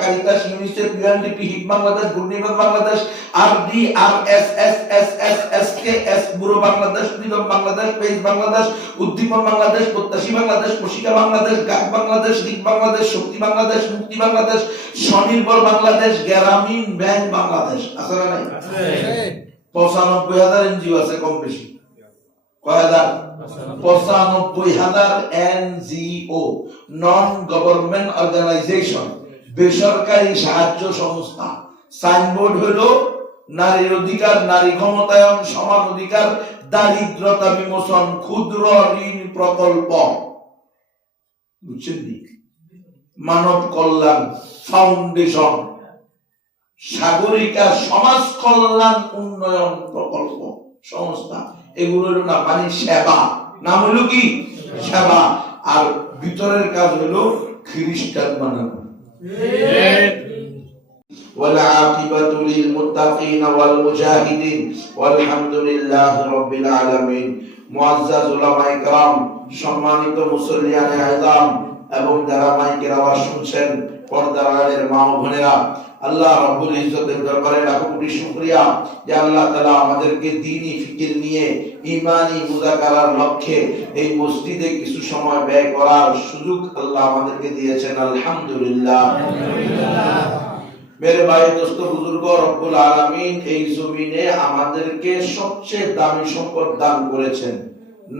Caritas, UNICEF, UNDP, HEED Bangladesh, ঘূর্ণিঝড় Bangladesh, RD, RSS, SSK, bureau Bangladesh, freedom Bangladesh, page Bangladesh, Uddipan Bangladesh, Prottyashi Bangladesh, Proshika Bangladesh, গাক Bangladesh, রিক বাংলাদেশ, শক্তি বাংলাদেশ, মুক্তি বাংলাদেশ, স্বনির্ভর বাংলাদেশ, গ্রামীণ ব্যাংক বাংলাদেশ। আছে না নাই? 95,000 এনজিও আছে কম বেশি। কয় হাজার? 95,000 এনজিও, নন গভর্নমেন্ট অর্গানাইজেশন, বেসরকারি সাহায্য সংস্থা। সাইনবোর্ড হলো নারীর অধিকার, নারী ক্ষমতায়ন, সমান অধিকার, দারিদ্রতা বিমোচন, ক্ষুদ্র ঋণ প্রকল্প, বুঝছেন? মানব কল্যাণ ফাউন্ডেশন, সাগরিকা সমাজ কল্যাণ উন্নয়ন প্রকল্প সংস্থা। এগুলো হলো না মানে সেবা, নাম হলো কি? সেবা। আর ভিতরের কাজ হলো খ্রিস্টান বানানো। والعاقبة للمتقين والمجاهدين والحمد لله رب العالمين। মুআজ্জাজ উলামায়ে কেরাম, সম্মানিত মুসল্লিয়ানে আযম এবং যারা মাইকের আওয়াজ শুনছেন, পর্দার আড়ালের মা ও বোনেরা, আল্লাহ রাব্বুল ইজ্জতের দরবারে লাখো কোটি শুকরিয়া যে আল্লাহ তাআলা আমাদেরকে দ্বীনি ফিকির নিয়ে ঈমানি মুযাকারার লক্ষ্যে এই মসজিদে কিছু সময় ব্যয় করার সুযোগ আল্লাহ আমাদেরকে দিয়েছেন। আলহামদুলিল্লাহ। মেরে ভাই, দোস্ত, বুজুর্গ, রব্বুল আলামিন এই জমিনে আমাদেরকে সবচেয়ে দামি সম্পদ দান করেছেন।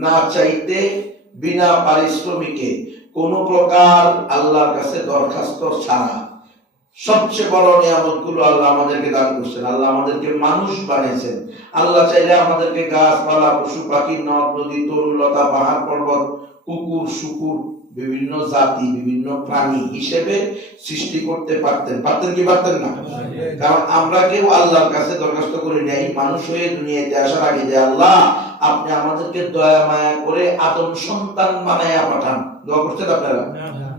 না চাইতে, বিনা পারিশ্রমিকে, কোন প্রকার আল্লাহর কাছে দরখাস্ত ছাড়া সবচেয়ে বড় নিয়ামতগুলো আল্লাহ আমাদেরকে দান করছেন। আল্লাহ আমাদেরকে মানুষ বানিয়েছেন। আল্লাহ চাইলে আমাদেরকে গাছপালা, পশু পাখি, নদ নদী, তরুলতা, পাহাড় পর্বত, কুকুর শুকুর, বিভিন্ন জাতি, বিভিন্ন প্রাণী হিসেবে সৃষ্টি করতে পারতেন। পারতেন কি পারতেন না? কারণ আমরা কেউ আল্লাহর কাছে দরখাস্ত করি নাই মানুষ হয়ে দুনিয়াতে আসার আগে যে আল্লাহ আপনি আমাদেরকে দয়া মায়া করে আদম সন্তান বানায়া পাঠান। দোয়া করছেন আপনারা?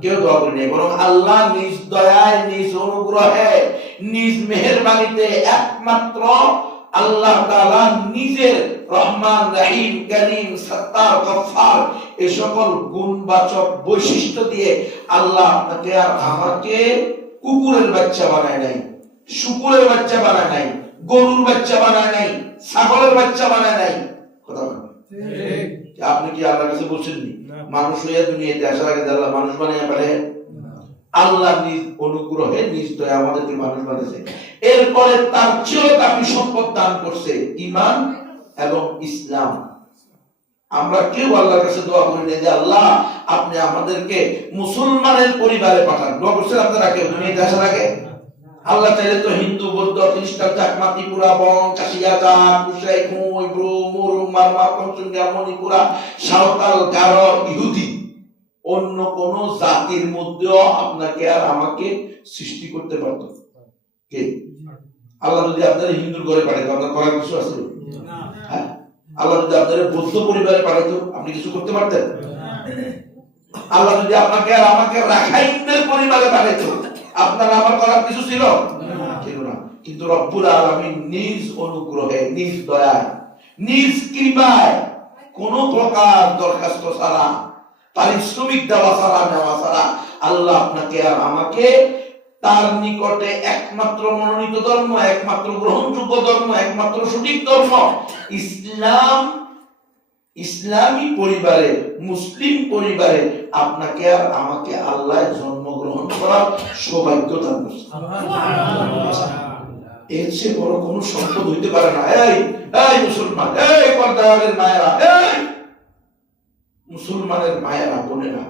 কেউ দোয়া করি নাই, বরং আল্লাহ নিজ দয়ায়, নিজ অনুগ্রহে, নিজ মেহেরবানিতে একমাত্র আল্লাহ তাআলা নিজের রহমান, রহিম, করিম, সত্তার, গফফার এই সকল গুণবাচক বৈশিষ্ট্য দিয়ে আল্লাহ আপনাকে আর আমাকে কুকুরের বাচ্চা বানায় নাই, শুকুরের বাচ্চা বানায় নাই, গরুর বাচ্চা বানায় নাই, ছাগলের বাচ্চা বানায় নাই। কথা বলেন ঠিক? আপনি কি আল্লাহর কাছে বলছেন মানুষ হয়ে দুনিয়াতে আসার আগে আল্লাহ মানুষ বানায় পারে? আল্লাহ নিজ অনুগ্রহে, নিজ দয়া আমাদেরকে মানুষ বানিয়েছে। এরপরে তার চেয়েও দামি সম্পদ দান করছে, ঈমান এবং ইসলাম। আমরা কেউ আল্লাহর কাছে দোয়া করি না যে আল্লাহ আপনি আমাদেরকে মুসলমানের পরিবারে পাঠান। দোয়া করছেন আপনারা কেউ দুনিয়াতে আসার আগে? আল্লাহ চাইলে তো হিন্দু, বৌদ্ধ, খ্রিস্টান, চাকমা, ত্রিপুরা, বং, কাশিয়া, চাক, কুশাই, খুঁই, ব্রু, মুরুং, মারমা, পঞ্চুঙ্গিয়া, মণিপুরা, সাঁওতাল, গারো, ইহুদি, অন্য কোন জাতির মধ্যেও আপনাকে আর আমাকে সৃষ্টি করতে পারত কে? আল্লাহ যদি আপনার হিন্দুর ঘরে পাঠাইতো, আপনার করার কিছু আছে? হ্যাঁ। আল্লাহ যদি আপনার বৌদ্ধ পরিবারে পাঠাইতো, আপনি কিছু করতে পারতেন? আল্লাহ যদি আপনাকে আর আমাকে রাখাইনদের পরিবারে পাঠাইতো, আপনার আমার করার কিছু ছিল? ছিল না। কিন্তু রব্বুল আলামিন নিজ অনুগ্রহে, নিজ দয়ায়, নিজ কৃপায়, কোন প্রকার দরখাস্ত ছাড়া, পারিশ্রমিক দেওয়া ছাড়া, নেওয়া ছাড়া আল্লাহ আপনাকে আর আমাকে তার নিকটে একমাত্র মনোনীত ধর্ম, একমাত্র গ্রহণযোগ্য ধর্ম, একমাত্র সঠিক ধর্ম ইসলাম, ইসলামী পরিবারে, মুসলিম পরিবারে আপনাকে আর আমাকে আল্লাহ জন্মগ্রহণ করার সৌভাগ্য দান করছে। এর চেয়ে বড় কোন সম্পদ হইতে পারে না। এই মুসলমান, এই পর্দারের মায়েরা, এই মুসলমানের মায়েরা, বোনেরা,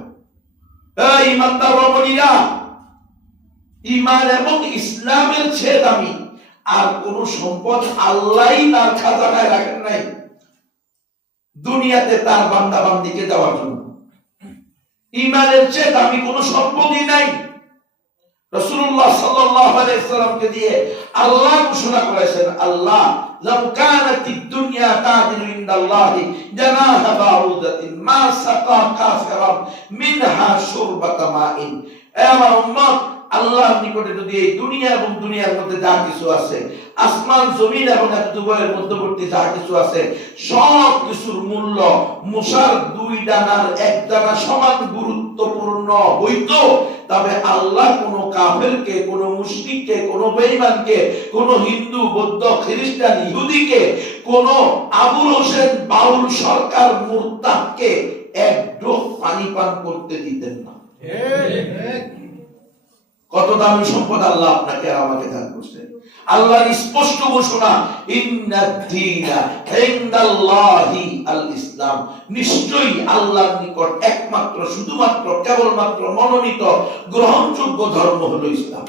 এই ইমানদার রমণীরা, ঈমান এবং ইসলামের চেয়ে দামি আর কোন সম্পদ আল্লাহই তার খাজানায় রাখেন নাই দুনিয়াতে তার বান্দা বান্দিকে দেওয়ার জন্য। ঈমানের চেয়ে দামি কোন সম্পদই নাই। রাসূলুল্লাহ সাল্লাল্লাহু আলাইহি সাল্লামকে দিয়ে আল্লাহ ঘোষণা করেছেন, আল্লাহ লাউ কানাতিদ দুনিয়া তাজিলু ইনদাল্লাহি জানাহা বাউদাতিন মা সাকা কাফিরান মিনহা শুরবাতা মাইন। এ আমার উম্মত, আল্লাহর নিকটে যদি এই দুনিয়া এবং দুনিয়ার মধ্যে যা কিছু আছে, আসমান জমিন এবং উভয়ের মধ্যবর্তী যা কিছু আছে, সব কিছুর মূল্য মূসার 2 ডানার 1 ডানা সমান গুরুত্বপূর্ণ হইতো, তবে আল্লাহ কোন কাফেরকে, কোন মুশরিককে, কোন বেঈমানকে, কোন হিন্দু, বৌদ্ধ, খ্রিস্টান, ইহুদিকে, কোন আবুল হোসেন বাউল সরকার মুরতাদকে এক ডোক পানি পান করতে দিতেন না। কত দামি সম্পদ আল্লাহ আপনাকে আর আমাকে দান করেছেন। আল্লাহর স্পষ্ট ঘোষণা, ইন্নাদ-দীনা ইনদাল্লাহি আল-ইসলাম, নিশ্চয়ই আল্লাহর নিকট একমাত্র, শুধুমাত্র, কেবলমাত্র মনোনীত গ্রহণযোগ্য ধর্ম হলো ইসলাম।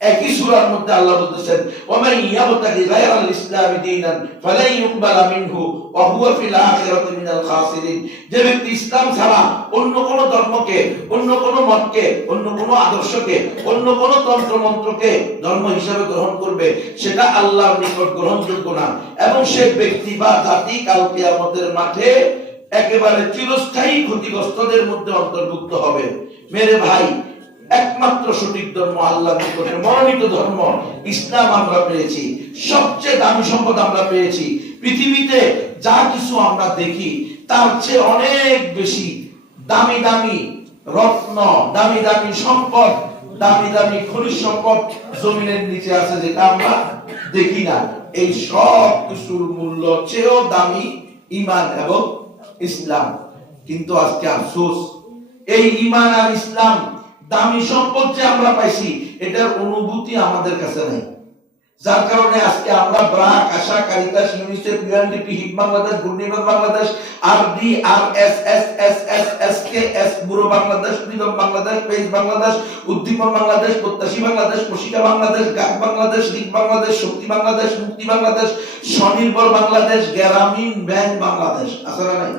একই সূরার মধ্যে আল্লাহ বলতেছেন, ওয়া মান ইয়াবতাগি গায়রাল ইসলামি দীনান ফালান ইউকবালা মিনহু ওয়া হুয়া ফিল আখিরাতি মিনাল খাসিরিন। যে ব্যক্তি ইসলাম ছাড়া অন্য কোন ধর্মকে, অন্য কোন মতকে, অন্য কোন আদর্শকে, অন্য কোন তন্ত্র মন্ত্রকে ধর্ম হিসেবে গ্রহণ করবে, সেটা আল্লাহর নিকট গ্রহণযোগ্য না, এবং সে ব্যক্তি বা জাতি কাল কিয়ামতের মাঠে একেবারে চিরস্থায়ী ক্ষতিগ্রস্তদের মধ্যে অন্তর্ভুক্ত হবে। মেরে ভাই, একমাত্র সঠিক ধর্ম, আল্লাহর নিকটে মনোনীত ধর্ম ইসলাম আমরা পেয়েছি। সবচেয়ে দামি সম্পদ আমরা পেয়েছি। পৃথিবীতে যা কিছু আমরা দেখি তার চেয়ে অনেক বেশি দামি দামি রত্ন, দামি দামি সম্পদ, দামি দামি খনিজ সম্পদ জমিনের নিচে আছে, যেটা আমরা দেখি না। এই সব কিছুর মূল্য চেয়েও দামি ঈমান এবং ইসলাম। কিন্তু আজকে আফসোস, এই ঈমান আর ইসলাম, দামি সম্পদ যে আমরা পাইছি, এটার অনুভূতি আমাদের কাছে নাই। যার কারণে আজকে আমরা BRAC, ASA, Caritas, UNICEF, UNDP, HEED Bangladesh, ঘূর্ণিঝড় Bangladesh, RD, RSS, SSSK, bureau Bangladesh, freedom Bangladesh, page Bangladesh, Uddipan Bangladesh, Prottyashi Bangladesh, Proshika Bangladesh, গাক Bangladesh, রিক বাংলাদেশ, শক্তি বাংলাদেশ, মুক্তি বাংলাদেশ, স্বনির্ভর বাংলাদেশ, গ্রামীণ ব্যাংক বাংলাদেশ, আছে না নাই?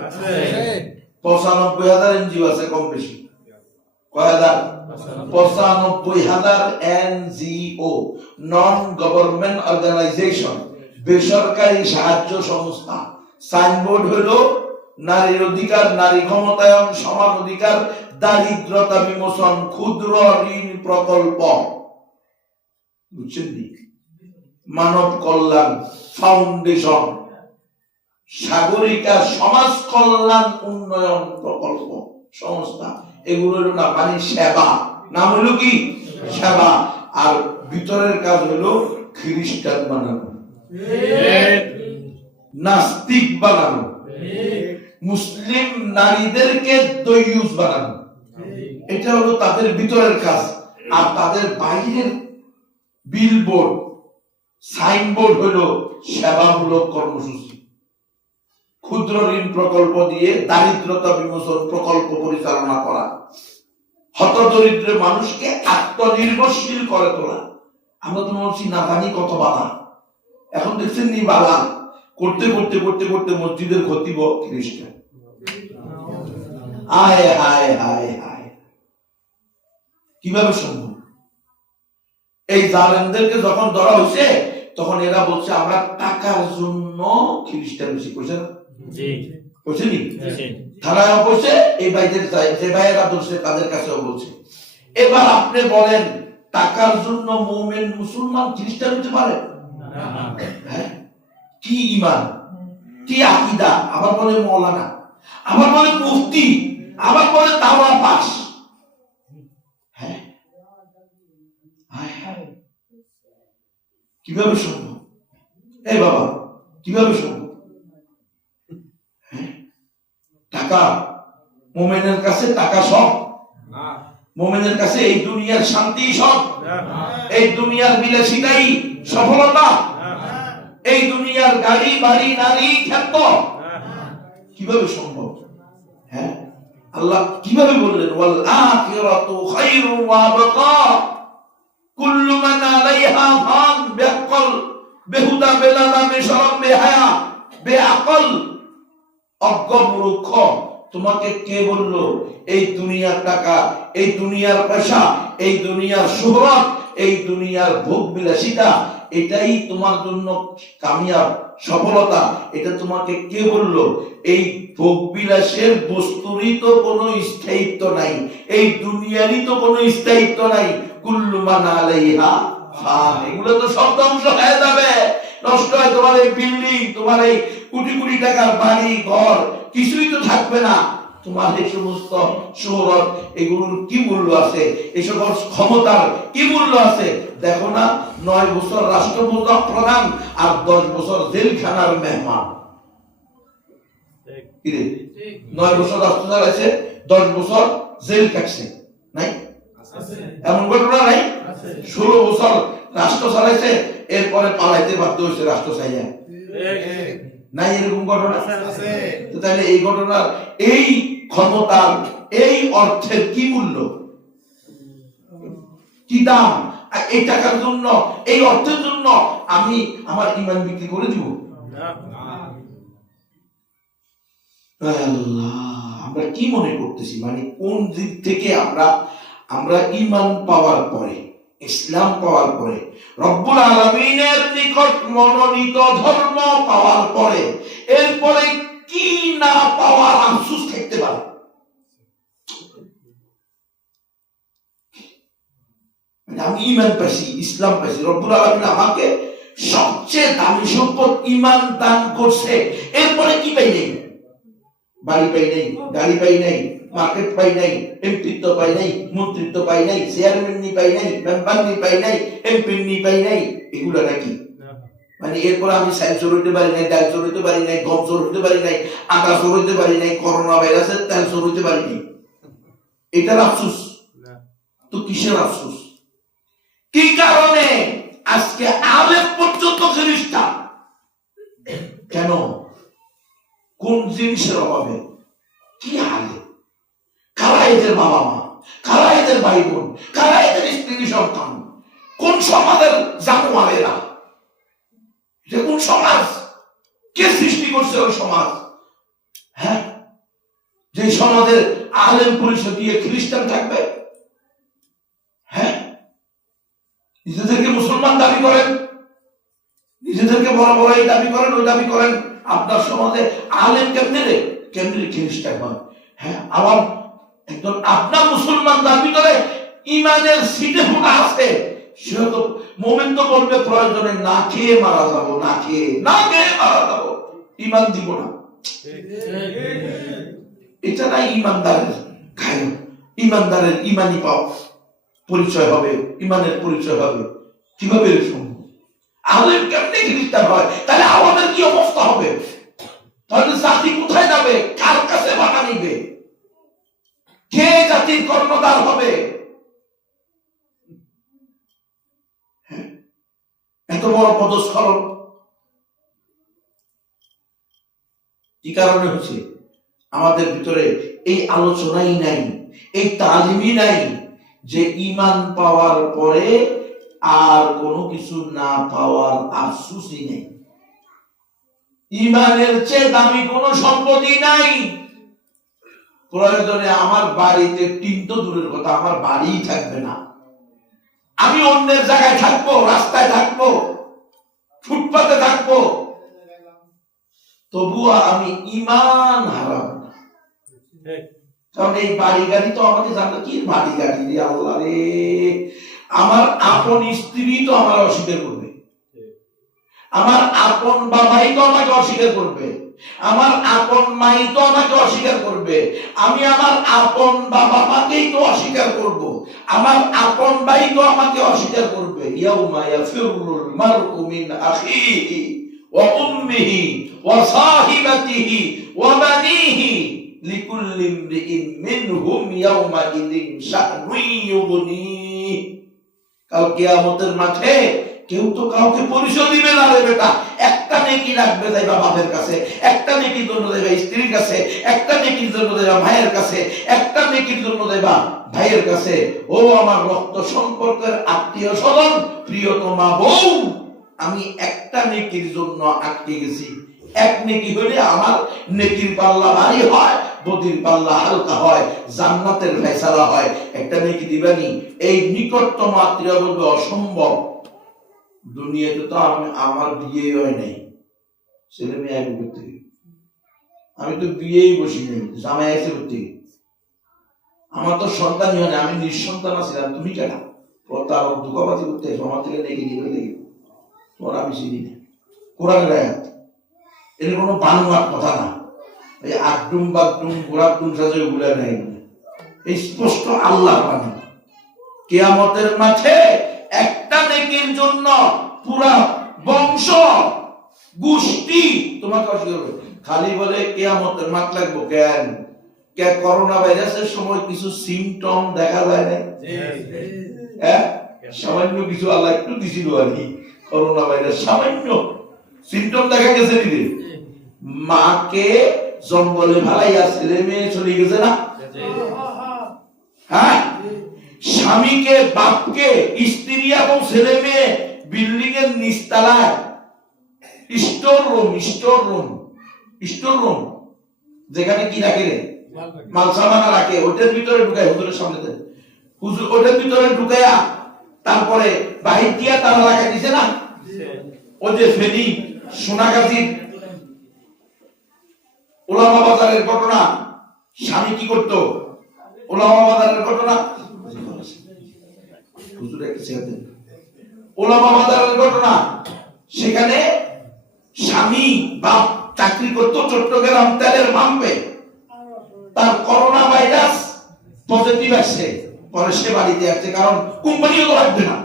95,000 এনজিও আছে, কম বেশি। কয় হাজার? 95,000 এনজিও, নন গভর্নমেন্ট অর্গানাইজেশন, বেসরকারি সাহায্য সংস্থা। সাইনবোর্ড হলো নারীর অধিকার, নারী ক্ষমতায়ন, সমান অধিকার, দারিদ্রতা বিমোচন, ক্ষুদ্র ঋণ প্রকল্প, বুঝছেন? মানব কল্যাণ ফাউন্ডেশন, সাগরিকা সমাজ কল্যাণ উন্নয়ন প্রকল্প সংস্থা। এগুলো হলো না, মানে সেবা। নাম হলো কি? সেবা। আর ভিতরের কাজ হলো খ্রিস্টান বানানো, নাস্তিক বানানো, মুসলিম নারীদেরকে দয়ুস বানানো। এটা হলো তাদের ভিতরের কাজ। আর তাদের বাইরের বিলবোর্ড, সাইনবোর্ড হলো সেবামূলক কর্মসূচি। ক্ষুদ্র ঋণ প্রকল্প দিয়ে দারিদ্রতা বিমোচন প্রকল্প পরিচালনা করা, হতদরিদ্র মানুষকে আত্মনির্ভরশীল করে তোলা। আমরা তো বলছি না জানি কত বালা, এখন দেখছেন নি বালা করতে করতে করতে করতে মসজিদের খতিব খ্রিস্টান। আয় হায় হায় হায়, কিভাবে সম্ভব? এই জালেমদেরকে যখন ধরা হয়েছে, তখন এরা বলছে আমরা টাকার জন্য খ্রিস্টান বেশি করছে না, থানায় বলছে, এই ভাইদের যে ভাইয়েরা ধরছে তাদের কাছেও বলছে। এবার আপনি বলেন, টাকার জন্য মুমিন মুসলমান খ্রিস্টান হতে পারে? কি ঈমান, কি আকীদা! আবার বলে মাওলানা, আবার বলে মুফতি, আবার বলে দাওয়া পাস। কিভাবে সম্ভব? এই বাবা, কিভাবে সম্ভব? টাকা, মুমিনের কাছে টাকা সব। মুমিনের কাছে এই দুনিয়ার শান্তি সব, এই দুনিয়ার বিলাসিতাই সফলতা, এই দুনিয়ার গাড়ি বাড়ি নারী খ্যাত। কিভাবে সম্ভব? হ্যাঁ, আল্লাহ কিভাবে বললেন, ওয়াল আখিরাতু খায়রু ওয়া আবকা কুল্লু মান আলাইহা ফান, বেআকল, বেহুদা, বেলাদা, বেশরম, বেহায়া, বেআকল, অজ্ঞ মূর্খ। তোমাকে কে বললো এই দুনিয়ার টাকা, এই দুনিয়ার পয়সা, এই দুনিয়ার শোহরত, এই দুনিয়ার ভোগ বিলাসিতা, এটাই তোমার জন্য কামিয়াব, সফলতা। এটা তোমাকে কে বললো? এই ভোগ বিলাসের বস্তুরই তো কোনো স্থায়িত্ব নাই, এই দুনিয়ারই তো কোনো স্থায়িত্ব নাই। কুল্লু মান আলাইহা ফান, এগুলো তো সব ধ্বংস হয়ে যাবে, নষ্ট হয়। তোমার এই বিল্ডিং, তোমার এই কোটি কোটি টাকার বাড়ি ঘর, কিছুই তো থাকবে না। তোমার এই সমস্ত শোহরত, এগুলোর কি মূল্য আছে? এই সকল ক্ষমতার কি মূল্য আছে? দেখো না, 9 বছর রাষ্ট্রপ্রধান আর 10 বছর জেলখানার মেহমান। 9 বছর রাষ্ট্র চালাইছে, 10 বছর জেল কাটছে, নাই? এমন ঘটনা নাই? 16 বছর রাষ্ট্র চালাইছে, এরপরে পালাইতে বাধ্য হয়েছে রাষ্ট্র চাইয়া, নাই? এরকম ঘটনা আছে। তাহলে এই ঘটনার, এই ক্ষমতার, এই অর্থের কি মূল্য, কি দাম? এই টাকার জন্য, এই অর্থের জন্য আমি আমার ঈমান বিক্রি করে দিব? আমরা কি মনে করতেছি, মানে কোন দিক থেকে আমরা ঈমান পাওয়ার পরে, ইসলাম পাওয়ার পরে, রব্বুল আলামিনের নিকট মনোনীত ধর্ম পাওয়ার পরে, এরপরে কি না পাওয়ার আফসোস থাকতে পারে? আমি ঈমান পাইছি, ইসলাম পাইছি, রব্বুল আলামিন আমাকে সবচেয়ে দামি সম্পদ ঈমান দান করছে, এরপরে কি পাই নাই? বাড়ি পাই নাই, গাড়ি পাই নাই, মার্কেট পাই নাই, এমপিত্ব পাই নাই, মন্ত্রিত্ব পাই নাই, চেয়ারম্যাননি পাই নাই, মেম্বারনি পাই নাই, এমপিনি পাই নাই, এগুলো নাকি? মানে এরপর আমি সাইন্স হইতে পারি নাই, ডাল হইতে পারি নাই, গম হইতে পারি নাই, আটা হইতে পারি নাই, করোনা ভাইরাসের তেল হইতে পারি নাই, এটার আফসোস? তো কিসের আফসোস? কি কারণে আজকে আবেগ পর্যন্ত খ্রিস্টান? কেন? কোন জিনিসের অভাবে? কি হালে? কারা এদের বাবা মা? কারা এদের ভাই বোন? কারা এদের স্ত্রী সন্তান? কোন সমাজের জানোয়ারেরা? যে কোন সমাজ? কে সৃষ্টি করছে ওই সমাজ? হ্যাঁ, যে সমাজের আলেম পরিষদ দিয়ে খ্রিস্টান থাকবে? হ্যাঁ, নিজেদেরকে মুসলমান দাবি করেন, নিজেদেরকে বড় বড় এই দাবি করেন, ওই দাবি করেন। আপনার সমাজে আলেম কেমনে খ্রিস্টান হয়? হ্যাঁ, আবার একজন আপনার মুসলমান দাবি করে ইমানের সিটে ফোটা আছে, সে তো মোমেন তো বলবে প্রয়োজনে না খেয়ে মারা যাবো, না খেয়ে মারা যাবো, ইমান দিব না। এটা না ইমানদারের খায়, ইমানদারের ইমানি পরিচয় হবে, ইমানের পরিচয় হবে। কিভাবে সম্ভব? আলেম কেমনে খ্রিস্টান হয়? তাহলে আমাদের কি অবস্থা হবে? তাহলে জাতি কোথায় যাবে? কার কাছে বাধা নিবে? কে জাতির কর্ণধার হবে? এত বড় পদস্খলন কি কারণে হচ্ছে? আমাদের ভিতরে এই আলোচনাই নাই, এই তালিমই নাই, যে ঈমান পাওয়ার পরে আর কোনো কিছু না পাওয়ার আফসোসই নেই। ঈমানের চেয়ে দামি কোনো সম্পত্তি নাই। প্রয়োজনে আমার বাড়িতে টিন তো দূরের কথা, আমার বাড়িই থাকবে না, আমি অন্যের জায়গায় থাকবো, রাস্তায় থাকবো, ফুটপাতে থাকবো, তবুও আমি ঈমান হারাবো না। কারণ এই বাড়ি গাড়ি তো আমাকে জানতো, কি বাড়ি গাড়ি রে আল্লাহ রে, আমার আপন স্ত্রী তো আমার অস্বীকার করবে, আমার আপন বাবাই তো আমাকে অস্বীকার করবে, আমার আপন মাই তো আমাকে অস্বীকার করবে, আমি আমার আপন বাবা মাকেই তো অস্বীকার করব, আমার আপন ভাই তো আমাকে অস্বীকার করবে। ইয়াউমা ইয়াফিরুল মারউ মিন আখিহি ওয়া উম্মিহি ওয়া সাহিবাতিহি ওয়া বানিহি লিকুল্লি ইমরিইন মিনহুম ইয়াউমা ইযিন শা'নুন ইউগনি। কাল কিয়ামতের মাঠে কেউ তো কাউকে পরিচয় দিবে না রে বেটা। একটা নেকি রাখবে যাইবা বাবার কাছে, একটা নেকির জন্য যাইবা স্ত্রীর কাছে, একটা নেকির জন্য যাইবা ভাইয়ের কাছে, একটা নেকির জন্য যাইবা ভাইয়ের কাছে। ও আমার রক্ত সম্পর্কের আত্মীয় স্বজন, প্রিয়তমা বউ, আমি একটা নেকির জন্য আটকে গেছি। এক নেকি হলে আমার নেকির পাল্লা ভারী হয়, বদির পাল্লা হালকা হয়, জান্নাতের ফয়সালা হয়। একটা নেকি দিবানি, এই নিকটতম আত্মীয় বলবে অসম্ভব, দুনিয়াতে তো আমার বিয়ে হয় নাই, ছেলে মেয়ে এক করতে, আমি তো বিয়েই বসিনি, জামাই আছে করতে, আমার তো সন্তানই হয় না, আমি নিঃসন্তান আছিলাম, তুমি কেন প্রতারক ধোঁকাবাজি করতে আমার থেকে নেগে নিবে লেগে তোমার আমি চিনি না। কোরআনের আয়াত, এর কোনো বানোয়াট কথা না, এই আড্ডুম বাগডুম গোড়াডুম সাজে ওগুলা নাই, এই স্পষ্ট আল্লাহর বাণী। কিয়ামতের মাঠে একটা নেকির জন্য পুরা বংশ গোষ্ঠী তোমাকে অস্বীকার করবে। খালি বলে কিয়ামতের মাঠ লাগবো কেন? কে করোনা ভাইরাসের সময় কিছু সিমটম দেখা যায় না? সামান্য কিছু আল্লাহ একটু দিছিল আর কি, করোনা ভাইরাস সামান্য সিমটম দেখা গেছে দিদি, মাকে জঙ্গলে ভালাইয়া ছেলে মেয়ে চলে গেছে না? হ্যাঁ, স্বামীকে বাপকে স্ত্রী এবং ছেলে মেয়ে বিল্ডিং এর নিচতলায় স্টোর রুম যেখানে কি রাখে মাল সামান রাখে, ওটার ভিতরে ঢুকায় হুজুরের সামনে দেন, হুজুর ওটার ভিতরে ঢুকাইয়া তারপরে বাহির দিয়া তারা লাগাই দিছে না? ও যে ফেনী সোনাগাজীর ওলামা বাজারের ঘটনা, স্বামী কি করতো? ওলামা বাজারের ঘটনা, ওলামা বাজারের ঘটনা, সেখানে স্বামী বাপ চাকরি করতো চট্টগ্রাম তেলের পাম্পে, তার করোনা ভাইরাস পজিটিভ আসছে, পরে সে বাড়িতে আসছে, কারণ কোম্পানিও তো রাখবে না,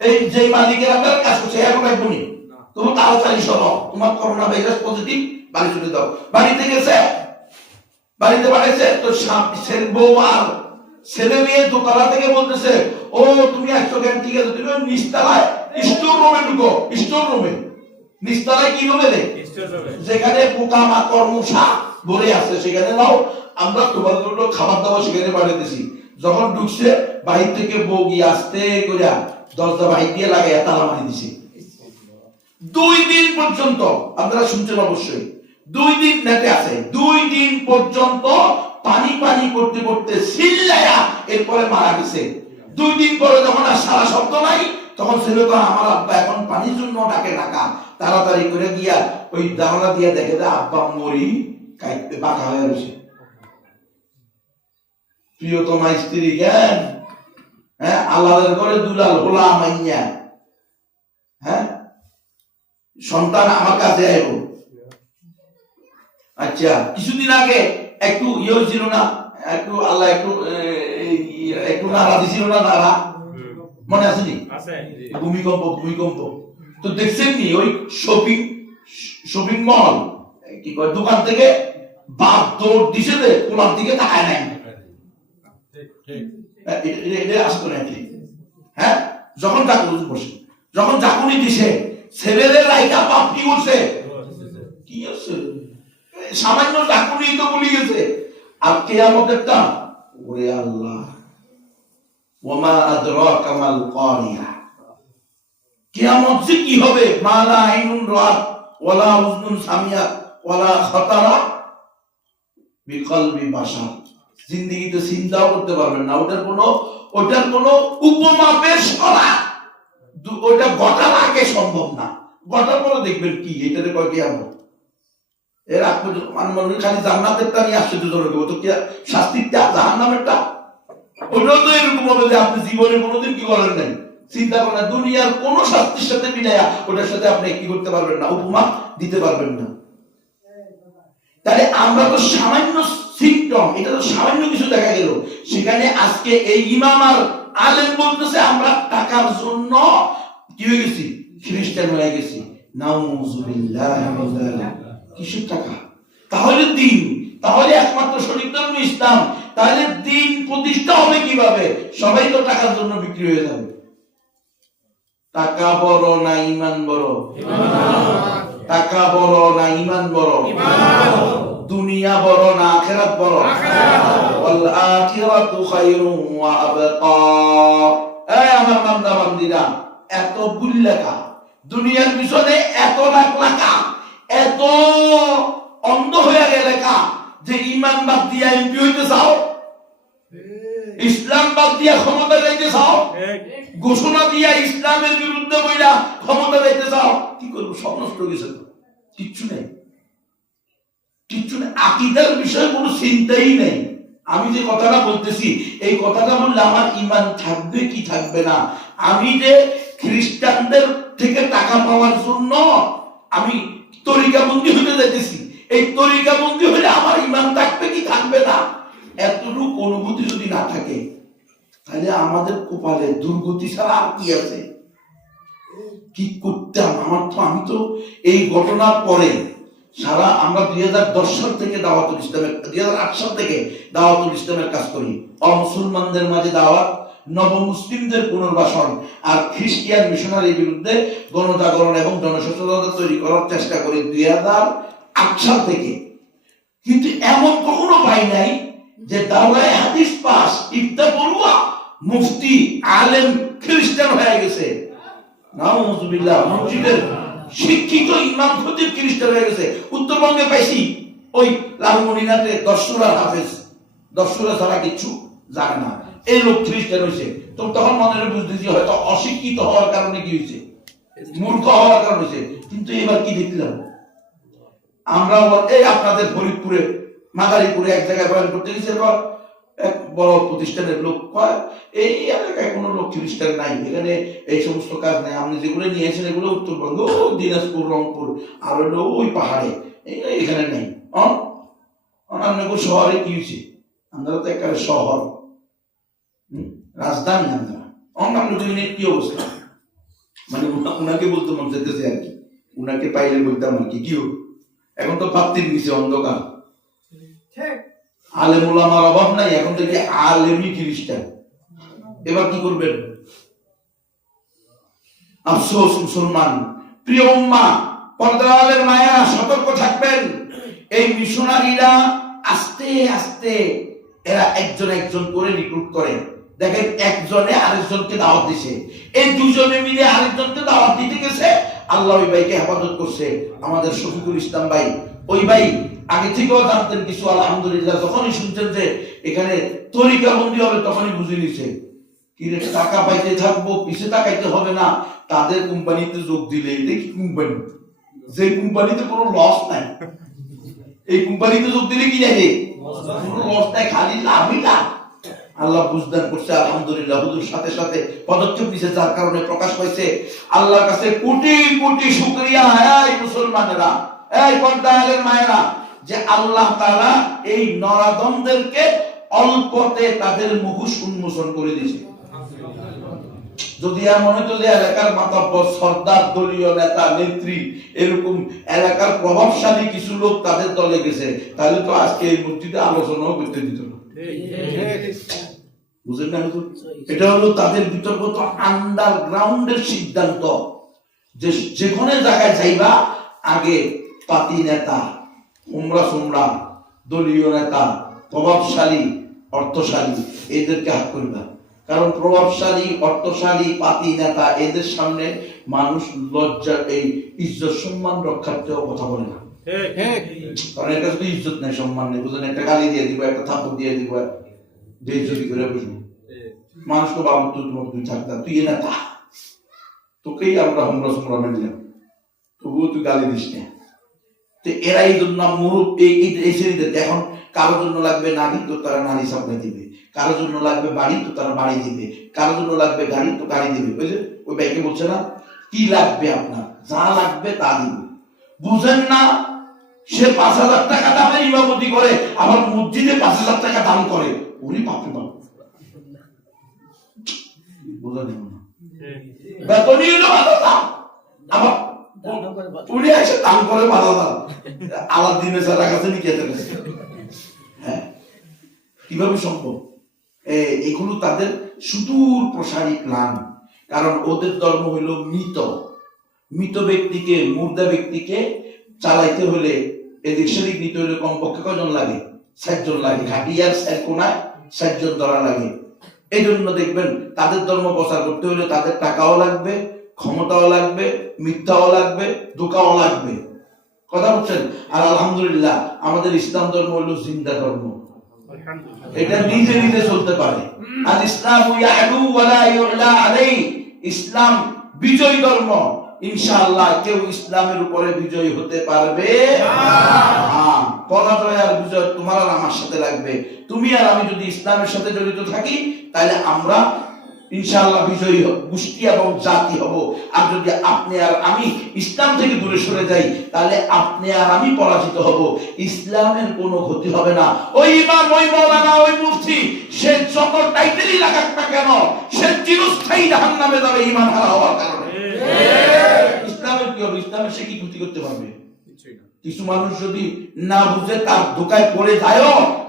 এই যে মালিকের আপনার কাজ করছে এখন রাখবনি, তুমি তাড়াতাড়ি সরো, তোমার করোনা ভাইরাস পজিটিভ, বাড়ি চলে দাও। বাড়িতে গেছে, বাড়িতে পাঠাইছে, তো বউ আর ছেলে মেয়ে দোতলা থেকে বলতেছে, ও তুমি একশো জ্ঞান ঠিক আছে, তুমি নিচতলায় স্টোর রুমে ঢুকো, স্টোর রুমে নিচতলায় কি রুমে রে, যেখানে পোকা মাকড় মশা ভরে আছে সেখানে নাও, আমরা তোমার জন্য খাবার দাবার সেখানে পাঠিয়ে দিছি। যখন ঢুকছে বাহির থেকে বউ গিয়ে আসতে করে দরজা বাহির দিয়ে লাগাইয়া তালা মারি দিছে। 2 দিন পর্যন্ত, আপনারা শুনছেন অবশ্যই, 2 দিন নেটে আছে, 2 দিন পর্যন্ত পানি পানি করতে করতে চিল্লায়া এরপরে মারা গেছে। 2 দিন পরে যখন আর সারা শব্দ নাই, তখন ছেলে তো আমার আব্বা এখন পানির জন্য ডাকে, ডাকা তাড়াতাড়ি করে গিয়া ওই জানালা দিয়ে দেখে যে আব্বা মরি কাইতে বাঁকা হয়ে রয়েছে। প্রিয়তমা স্ত্রী জ্ঞান, হ্যাঁ, আল্লাহর ঘরে দুলাল হোলা মাইয়া, হ্যাঁ, সন্তান আমার কাছে আইব। আচ্ছা, কিছুদিন আগে একটু ইয়ে ছিল না, একটু আল্লাহ একটু নাড়া দিছিল না, নাড়া মনে আছে নি? ভূমিকম্প তো দেখছেন নি? ওই শপিং মল কি কয় দোকান থেকে বাপ দৌড় দিছে, কোলার দিকে তাকায় নাই, এটা আসতো না ঠিক। হ্যাঁ, যখন জাকুনি দিছে, ছেলেদের লাইকা বাপ কি করছে, কি আছে সামান্য জাকুনি তো বলি গেছে। আর কিয়ামতেরটা, ওরে আল্লাহ, ওমা আদরাকা মাল কারিয়া, কিয়ামত যে কি হবে, মা লা আইনুন রাত ওয়ালা উযনুন সামিয়াত ওয়ালা খাতারা বিকলবি বাশার, জিন্দেগিতে চিন্তাও করতে পারবেন না, ওটার কোনো উপমা পেশ করা, ওটা ঘটার আগে সম্ভব না, ঘটার পরে দেখবেন কি এটাতে কয় কিয়ামত। এর আপনি মানুষ খালি জান্নাতেরটা নিয়ে আশ্চর্যজনক, তো কি শাস্তিটা জাহান্নামেরটা, ওটাও তো এরকম হবে যে আপনি জীবনে কোনোদিন কি করেন নাই, চিন্তা করেন না, দুনিয়ার কোন শাস্তির সাথে মিলাইয়া ওটার সাথে আপনি কি করতে পারবেন না, উপমা দিতে পারবেন না। তাহলে আমরা তো সামান্য সিম্পটম, এটা তো সামান্য কিছু দেখা গেল, সেখানে আজকে এই ইমাম আর আলেম বলতেছে আমরা টাকার জন্য কি হয়ে গেছি, খ্রিস্টান হয়ে গেছি, নাউযুবিল্লাহ মিন যালিক। কিসের টাকা? তাহলে দিন, তাহলে একমাত্র সঠিক ধর্ম ইসলাম, তাহলে দিন প্রতিষ্ঠা হবে কিভাবে? সবাই তো টাকার জন্য বিক্রি হয়ে যাবে। টাকা বড় না ঈমান বড়? টাকা বড় না ঈমান বড়? দুনিয়া বড় না আখিরাত বড়? ওয়াল আখিরাতু খায়রুন ওয়া আবকা। এই আমার বান্দা বান্দীরা, এত বুল্লাকা দুনিয়ার পিছনে এত লাখ লাখা, এত অন্ধ হয়ে গেলে কা যে ঈমান বাদ দিয়া এমপি হইতে চাও, ইসলাম বাদ দিয়া ক্ষমতা যাইতে চালাইতে চাও, ঘোষণা দিয়া ইসলামের বিরুদ্ধে বইলা ক্ষমতা দিতে চাও, কি করবো? সব নষ্ট হয়ে গেছে, কিচ্ছু নেই, কিচ্ছু নেই। আকীদার বিষয়ে কোনো চিন্তাই নেই। আমি যে কথাটা বলতেছি, এই কথাটা বললে আমার ঈমান থাকবে কি থাকবে না? আমি যে খ্রিস্টানদের থেকে টাকা পাওয়ার জন্য আমি তরিকাবন্দি হতে যাইতেছি, এই তরিকাবন্দি হলে আমার ঈমান থাকবে কি থাকবে না? এতটুকু অনুভূতি যদি না থাকে, তাহলে আমাদের কপালে দুর্গতি ছাড়া আর কি আছে? কি করতাম? আমি তো এই ঘটনার পরে সারা আমরা 2010 সাল থেকে দাওয়াতুল ইসলামের 2008 সাল থেকে দাওয়াতুল ইসলামের কাজ করি। অমুসলমানদের মাঝে দাওয়াত, নবমুসলিমদের পুনর্বাসন আর খ্রিস্টিয়ান মিশনারির বিরুদ্ধে গণজাগরণ এবং জনসচেতনতা তৈরি করার চেষ্টা করি 2008 সাল থেকে। কিন্তু এমন কখনো পাই নাই যে দাওরায়ে হাদিস পাস, ইফতা পড়ুয়া, মুফতি, আলেম খ্রিস্টান হয়ে গেছে। নাউযুবিল্লাহ, মসজিদের শিক্ষিত ইমাম খতিব খ্রিস্টান হয়ে গেছে। উত্তরবঙ্গে পাইছি ওই লালমনিরহাটে দর্শুরা হাফেজ, দর্শুরা ছাড়া কিছু জানে না, এই লোক খ্রিস্টান হয়েছে। তো তখন মনে বুঝতেছি হয়তো অশিক্ষিত হওয়ার কারণে কি হয়েছে, মূর্খ হওয়ার কারণে হয়েছে। কিন্তু এবার কি দেখলাম আমরা, এই আপনাদের ফরিদপুরে মাদারীপুরে এক জায়গায় বয়ান করতে গেছে, এবার এক বড় প্রতিষ্ঠানের লোক কয় এই এলাকায় কোনো লোক খ্রিস্টান নাই, এখানে এই সমস্ত কাজ নাই, আপনি যেগুলো নিয়েছেন এগুলো উত্তরবঙ্গ, দিনাজপুর, রংপুর আর হলো ওই পাহাড়ে, এখানে নেই। আপনার শহরে কি হয়েছে? আমরা তো একটা শহর, রাজধানী আমরা। আপনার কি অবস্থা? মানে উনাকে বলতে মন যেতেছে আর কি, উনাকে পাইলে বলতাম আর কি, কি এখন তো প্রাপ্তির নিচে অন্ধকার, আলেম ওলামার অভাব নাই, এখন থেকে আলেমই খ্রিস্টান। এবার কি করবেন? আফসোস মুসলমান, প্রিয় উম্মাহ, পর্দার আলের মায়া, সতর্ক থাকবেন। এই মিশনারিরা আস্তে আস্তে এরা একজন একজন করে রিক্রুট করে। দেখেন, একজনে আরেকজনকে দাওয়াত দিছে, এই দুজনে মিলে আরেকজনকে দাওয়াত দিতে গেছে। আল্লাহ ওই ভাইকে হেফাজত করছে, আমাদের শফিকুল ইসলাম ভাই। ওই ভাই আগে থেকেও জানতেন কিছু, আলহামদুলিল্লাহ যখনই শুনছেন যে এখানে তরিকাবন্দি হবে তখনই বুঝে নিছে কি রে, টাকা পাইতে থাকবো, পিছে তাকাইতে হবে না। তাদের কোম্পানিতে যোগ দিলে, এটা কি কোম্পানি? যে কোম্পানিতে কোনো লস নাই, এই কোম্পানিতে যোগ দিলে কি লাগে? কোনো লস নাই, খালি লাভই লাভ। আল্লাহ বুঝদান করছে, আলহামদুলিল্লাহ। হুজুর সাথে সাথে পদক্ষেপ নিছে, যার কারণে প্রকাশ পাইছে। আল্লাহর কাছে কোটি কোটি শুকরিয়া। এই মুসলমানেরা, এই পর্দার মায়েরা, যে আল্লাহ তাআলা এই নরাদমদেরকে অল্পতে তাদের মুখোশ উন্মোচন করে দিয়েছে। যদি এমন হতো যে এলাকার মাতাব্বর, সর্দার, দলীয় নেতা, নেত্রী, এরকম এলাকার প্রভাবশালী কিছু লোক তাদের দলে গেছে, তাহলে তো আজকে এই মসজিদে আলোচনাও করতে দিত না। বুঝলেন না? এটা হলো তাদের বিতর্কত আন্ডারগ্রাউন্ডের সিদ্ধান্ত, যে যেখানে জায়গায় যাইবা আগে পাতি নেতা, উমরা সুমরা, দলীয় নেতা, প্রভাবশালী, অর্থশালী, এদেরকে হাত করবা। কারণ প্রভাবশালী, অর্থশালী, পাতি নেতা, এদের সামনে মানুষ লজ্জা, এই ইজ্জত সম্মান রক্ষার্থেও কথা বলে না। কারণ এটা শুধু ইজ্জত নেই, সম্মান নেই। বুঝলেন? একটা গালি দিয়ে দিব, একটা থাপ্পড় দিয়ে দিব, বেইজ্জতি করে বুঝবো। মানুষ তো বাবু তুই থাকতা, তুই এ নেতা, তোকেই আমরা হুমরা সুমরা মেনলাম, তবুও তুই গালি দিস না। তো এরা এই জন্য মুরুব, এই শ্রেণীদের এখন কারোর জন্য লাগবে নারী, তো তারা নারী সাপ্লাই দিবে, কারোর জন্য লাগবে বাড়ি, তো তারা বাড়ি দিবে, কারোর জন্য লাগবে গাড়ি, তো গাড়ি দিবে। বুঝলেন? ওই ব্যাংকে বলছে না, কি লাগবে আপনার, যা লাগবে তা দিবে। বুঝেন না? সে 5,000 টাকা দামে ইমামতি করে, আবার মসজিদে 5,000 টাকা দাম করে। উনি পাপে পাপ, বুঝলেন না? বেতনই হলো 5,000, আবার উনি এসে দাম করে 5,000। আলাদিনের যারা কাছে নিয়ে যেতে গেছে। হ্যাঁ, কিভাবে সম্ভব? এগুলো তাদের সুদূর প্রসারী প্ল্যান। কারণ ওদের ধর্ম হইল মৃত ব্যক্তিকে, মুর্দা ব্যক্তিকে চালাইতে হলে, এদিক সেদিক নিতে হলে কমপক্ষে কজন লাগে? 60 জন লাগে। ঘাটিয়ার কোনায় 60 জন ধরা লাগে। এই জন্য দেখবেন তাদের ধর্ম প্রচার করতে হলে তাদের টাকাও লাগবে, ক্ষমতাও লাগবে, মিথ্যাও লাগবে, ধোঁকাও লাগবে। কথা বলছেন? আর আলহামদুলিল্লাহ আমাদের ইসলাম ধর্ম হলো জিন্দা ধর্ম। এটা নিজে নিজে চলতে পারে। আল ইসলামু ইয়ালু ওয়ালা ইউলা আলাইহি, ইসলাম বিজয় ধর্ম। ইনশাআল্লাহ কেউ ইসলামের উপরে বিজয় হতে পারবে না। পরাজয় আর বিজয় তোমার আর আমার সাথে লাগবে। তুমি আর আমি যদি ইসলামের সাথে জড়িত থাকি তাহলে আমরা ইনশাআল্লাহ বিজয়ী গোষ্ঠী এবং জাতি হব। আর যদি আপনি আর আমি ইসলাম থেকে দূরে সরে যাই তাহলে আপনি আর আমি পরাজিত হব। ইসলামের কোনো ক্ষতি হবে না। ওই ইমাম, ওই মাওলানা, ওই মুফতি, সে যত টাইটেলই লাগাক না কেন, সে চিরস্থায়ী জাহান্নামে যাবে ঈমান হারা হওয়ার কারণে। ইসলামের কি হবে? ইসলামের সে কি ক্ষতি করতে পারবে? কিছু মানুষ যদি না বুঝে তার ধোকায় পড়ে যায়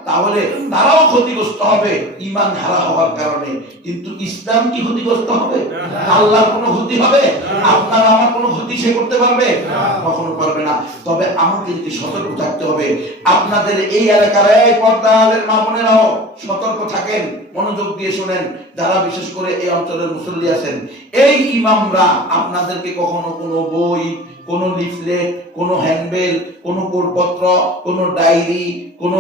তাহলে তারাও ক্ষতিগ্রস্ত হবে ঈমান হারা হওয়ার কারণে। কিন্তু ইসলাম কি ক্ষতিগ্রস্ত হবে? আল্লাহর কোনো ক্ষতি হবে? আপনার আমার কোনো ক্ষতি সে করতে পারবে? কখনো পারবে না। তবে আমাদেরকে সতর্ক থাকতে হবে। আপনাদের এই এলাকার এই পর্দার মা বোনেরাও সতর্ক থাকেন, মনোযোগ দিয়ে শুনেন। যারা বিশেষ করে এই অঞ্চলের মুসল্লি আছেন, এই ইমামরা আপনাদেরকে কখনো কোনো বই, কোন লিফলেট, কোন হ্যান্ডবেল, কোন কোডপত্র, কোন ডায়েরি, কোন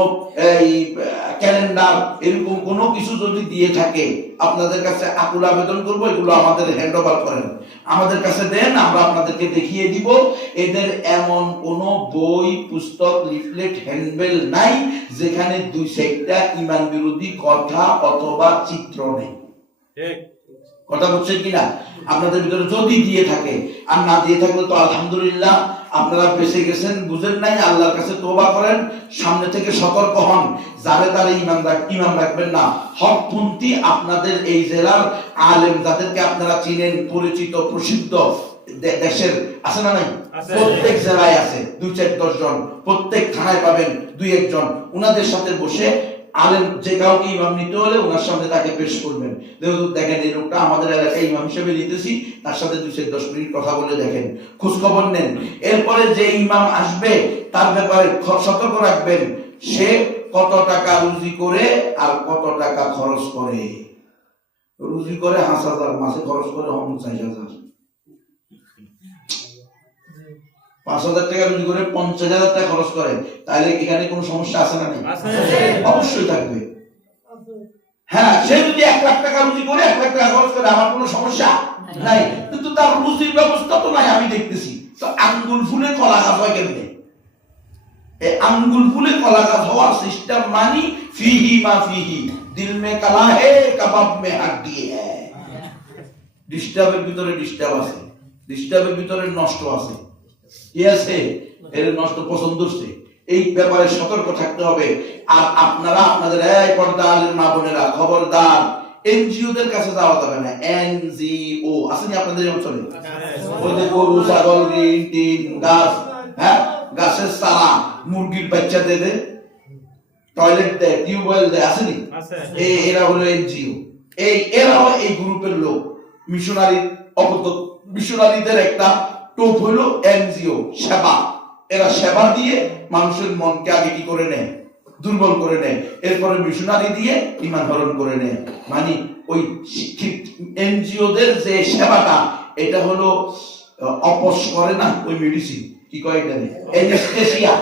ক্যালেন্ডার, এরকম কোন কিছু যদি দিয়ে থাকে আপনাদের কাছে আকুল আবেদন করব এগুলো আমাদের হ্যান্ড ওভার করেন, আমাদের কাছে দেন, আমরা আপনাদেরকে দেখিয়ে দিব এদের এমন কোন বই, পুস্তক, লিফলেট, হ্যান্ডবেল নাই যেখানে দুই সাইডটা ঈমান বিরোধী কথা অথবা চিত্র নেই। ঠিক কথা বলছেন কিনা? আপনাদের ভিতরে যদি দিয়ে থাকে, আর না দিয়ে থাকলে তো আলহামদুলিল্লাহ আপনারা বেঁচে গেছেন, বুঝেন নাই, আল্লাহর কাছে তওবা করেন, সামনে থেকে সতর্ক হন। যারে তারে ইমাম রাখবেন না। হকপন্থী আপনাদের এই জেলার আলেম যাদেরকে আপনারা চিনেন, পরিচিত, প্রসিদ্ধ, দেশের আছে না নাই? প্রত্যেক জেলায় আছে 2-4-10 জন, প্রত্যেক থানায় পাবেন 2-1 জন। উনাদের সাথে বসে আলেম যে কাউকে ইমাম নিতে হলে ওনার সামনে তাকে পেশ করবেন। দেখেন এই লোকটা আমাদের এলাকায় ইমাম হিসেবে নিতেছি, তার সাথে 2-10 মিনিট কথা বলে দেখেন, খোঁজ খবর নেন। এরপরে যে ইমাম আসবে তার ব্যাপারে সতর্ক রাখবেন, সে কত টাকা রুজি করে আর কত টাকা খরচ করে। রুজি করে 5,000, মাসে খরচ করে 50,000। 5,000 টাকা রুজি করে 50,000 টাকা খরচ করে, তাহলে এখানে কোনো সমস্যা আছে না? নেই? অবশ্যই থাকবে। হ্যাঁ, সে যদি 1 লাখ টাকা রুজি করে 1 লাখ টাকা খরচ করে আমার কোনো সমস্যা নাই, কিন্তু তার রুজির ব্যবস্থা তো নাই আমি দেখতেছি। তো আঙ্গুল ফুলে কলা গাছ হয় কেমনে? এই আঙ্গুল ফুলে কলা গাছ হওয়ার সিস্টেম মানি ফিহি মা ফিহি, দিল মে কালা হে কাবাব মে হাড্ডি হে। ডিস্টার্বের ভিতরে ডিস্টার্ব আছে, ডিস্টার্বের ভিতরে নষ্ট আছে, কি আছে? এর নষ্ট পছন্দ হচ্ছে। এই ব্যাপারে সতর্ক থাকতে হবে। আর আপনারা আপনাদের এই পর্দার মা বোনেরা খবরদার, এনজিও দের কাছে যাওয়া যাবে না। এনজিও আসেনি আপনাদের অঞ্চলে? ওই যে গরু, ছাগল, ঋণ, টিন, গাছ, হ্যাঁ, গাছের চারা, মুরগির বাচ্চা দেয়, টয়লেট দেয়, টিউবওয়েল দেয়, আসেনি? এরা হলো এনজিও। এরাও এই গ্রুপের লোক। মিশনারিদের একটা টোপ হলো এনজিও, সেবা। এরা সেবা দিয়ে মানুষের মনকে আগে কি করে নেয়? দুর্বল করে নেয়। এরপরে মিশনারি দিয়ে ঈমান হরণ করে নেয়। মানে ওই এনজিওদের যে সেবাটা, এটা হলো অপস করে না ওই মেডিসিন, কি কয় এটা? অ্যানেস্থেসিয়া।